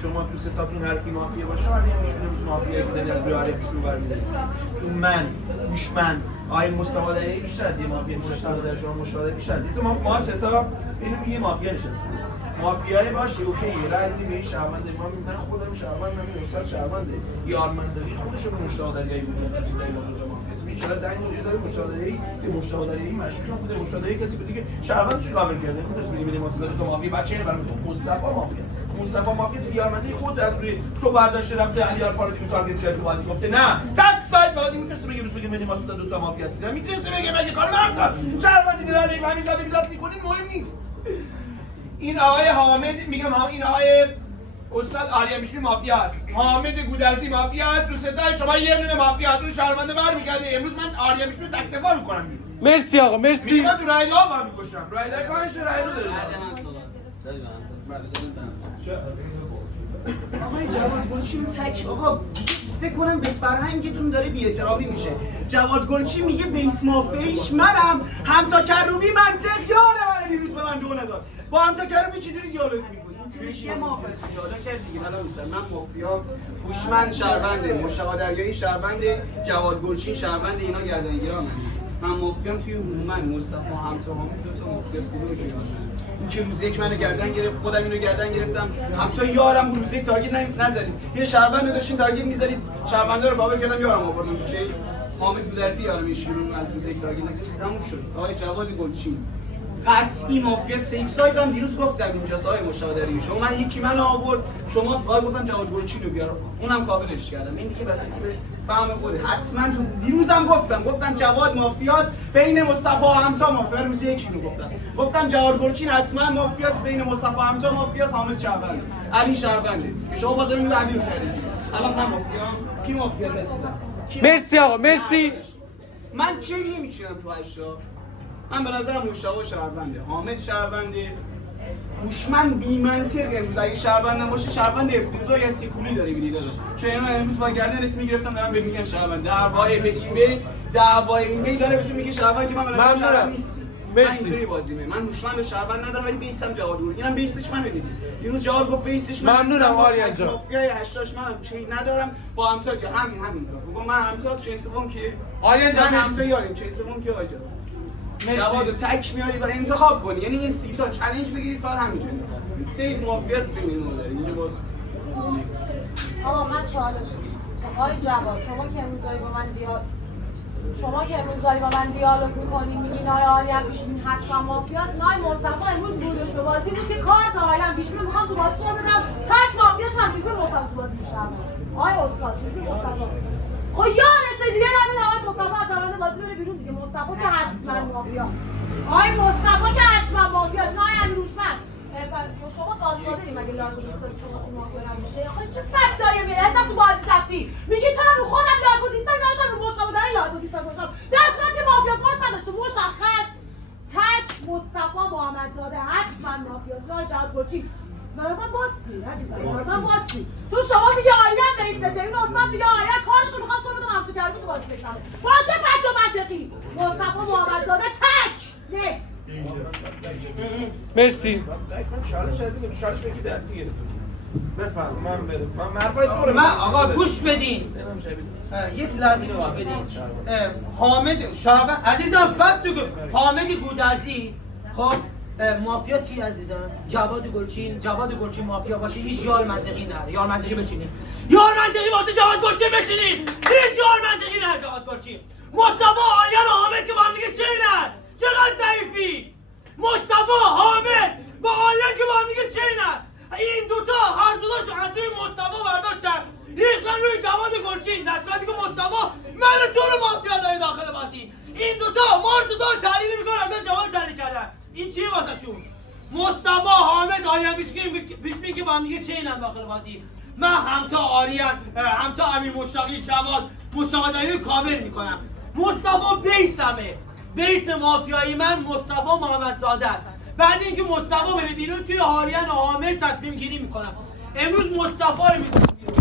شما تو ستاتون هر کی مافیا باشه ولی میشونه روز مافیایی که دارید روی هر پیشو برمی‌رسید. تو من هوشمند آقای مصطفی دایی بیشتر از یه مافیا نشسته در شما مشاهده بیشتر از این ما ستا اینو یه مافیا نشسته مافیای باشه اوکی رای بدیم به این شهروند من خودم شهروندم این استاد شهرونده یار منطقی خودش به مشاهده بود چرا دنگ اونجوری داره مشاهده‌ای که مشاهده‌ای مشکوک بوده مشاهده‌ای کسی بوده که شهروندش کامل کرده می‌تونست بگیم واسه تو مافیا بچه‌ای برام مصطفی مافیا تو یارمندی خود از روی تو برداشته رفته علی آلفا رو دیگه تارگت کرد تو بازی گفته نه تک سایت بعدی میتونست بگه بگه من واسه دو تا مافیا هست میتونست بگه مگه کار نمی‌کنم شهروندی دیگه همین داده میذاری کنین مهم نیست این آقای حامد میگم این آقای استاد آریا میشمی مافیا است حامد گودرزی مافیا است تو ستای شما یه دونه مافیا است اون شهرونده برمیگرده امروز من آریا میشمی تک دفاع میکنم مرسی آقا مرسی. من تو رای ها هم میکشم رای دای کانش رای رو داریم آقای جواد گلچین تک آقا فکر کنم به فرهنگتون داره بی‌احترامی میشه. جواد گلچین میگه بیس مافیایش منم، همتا کروبی منطق یاره من دیروز به من دو نداد. با همتا کروبی چجوری دیالوگ می‌کنی؟ چه مافیا دیالوگ کرد دیگه حالا مثلا من مافیا هوشمند شهرونده، مشتاق دریایی شهرونده، جواد گلچین شهرونده اینا گردنگیرام. من مافیام توی هومن مصطفی همتا حامد دو تا مافیاست کدومشون این که روز یک منو گردن گرفت خودم اینو گردن گرفتم همتا یارم روز یک تارگت نزدیم یه شهروند داشتیم تارگت می‌زدیم شهروندا رو کاور کردم یارم آوردم تو چه حامد گودرزی یارم شروع از روز یک تارگت نکردم تموم شد آقای جواد گلچین قطعی مافیا سیف سایدم دیروز گفتم اینجاست آقای مشاوری شما من یکی من آورد شما باید گفتم جواد گلچین رو بیار اونم کاورش کردم این دیگه بس به فهم خوده حتما تو دیروزم گفتم جواد مافیاست بین مصطفی و همتا مافیا روز یکی رو گفتم جواد گلچین حتما مافیاست بین مصطفی و همتا مافیاست حامد شهروند علی شهرونده که شما بازم اینو علی رو کردید الان من مافیام کی مافیاست عزیزم مرسی آقا مرسی. من چه نمیچینم تو هشتا من به نظرم مشتاق شهرونده حامد شهرونده هوشمن بی‌منطق امروز اگه شهروند باشه شهروند افتضاحی از سیکولی داره می‌دید داداش چون اینا امروز با گردنت میگرفتم دارم بهت میگن شهروند دعوای بچینه دعوای این داره بهتون میگه شهروند که من به نظر شهروند نیست مرسی. اینطوری بازی می‌کنم من هوشمن رو شهروند ندارم ولی بیسم جواد رو اینم بیسش منو دیدی دیروز جواد گفت بیسش من ممنونم آریان جان. مافیای هشتاش من چی ندارم با همتا که همین گفت من همتا چه سوم که آریان جان من مرسی. همتا یاریم چه سوم که آجا مرسی. جواد رو تک میاری و انتخاب کنی یعنی این سیتا چالش بگیری فقط همینجوری سیف مافیاس ببینیم مادر اینجا باز آقا من چالش آقای جواد شما که امروز داری با من دیالوگ میکنی میگی نای آریم پیشبین حتما مافیاست نای مصطفی امروز ورودش به بازی بود که کارت آریم پیشبین میخوام تو بازی رو بدم تک مافیاست من پیشبین مصطفی تو بازی میشم آقای استاد پیشبین مصطفی خب یارشه دیگه نمیده آقای مصطفی از روند بازی بره بیرون دیگه مصطفی که حتما مافیاست آقای مصطفی که حتما مافیاست نای امیرهوشمند شما گازمادری مگه لازم نیست شما تو مافیا نمیشه خب چه فکتایی میره ازم تو بازی سختی میگه چرا رو خودم لاگو دیستای نداشتم رو مصطفی داری لاگو دیستای باشم در صورتی که مافیا فورس نداشته مشخص تک مصطفی محمدزاده حتما مافیاست نه جهاد گلچین برازم باکسی عزیزم برازم باکسی تو شما میگه آریان بیسته این استاد میگه آریان کارشو میخوام تو بدم همتو کرده تو بازی بکنم با چه فکت و منطقی مصطفی محمدزاده تک نکس مرسی. شالش بگی دست گرفت بفرم من برم من حرفای تو رو من آقا گوش بدین یک لحظه گوش بدین حامد شهروند عزیزم فقط تو حامد گودرزی خب مافیا کی عزیزم جواد گلچین مافیا باشه هیچ یار منطقی نه یار منطقی بچینی یار منطقی واسه جواد گلچین بچینی هیچ یار منطقی نه جواد گلچین مصطفی آریان و حامد که با هم دیگه چینن چقدر ضعیفی مصطفی حامد با آریان که با هم دیگه چینن این دوتا هر دوتاشو از روی مصطفی برداشتن ریختن روی جواد گلچین در صورتی که مصطفی من تو رو مافیا داره داخل بازی این دوتا مارتو دار تحلیل میکنن رفتن جواد تحلیل کردن این چیه واسه شون مصطفی حامد آریان بیشمی که با هم دیگه چینن داخل بازی من همتا آریان همتا امیر مشتاقی جواد مشاهدانی رو کاور میکنم مصطفی بیس مافیایی من مصطفی محمدزاده است بعد اینکه مصطفی بره بیرون توی آریان و حامد تصمیم گیری میکنم امروز مصطفی رو میکنم بیرون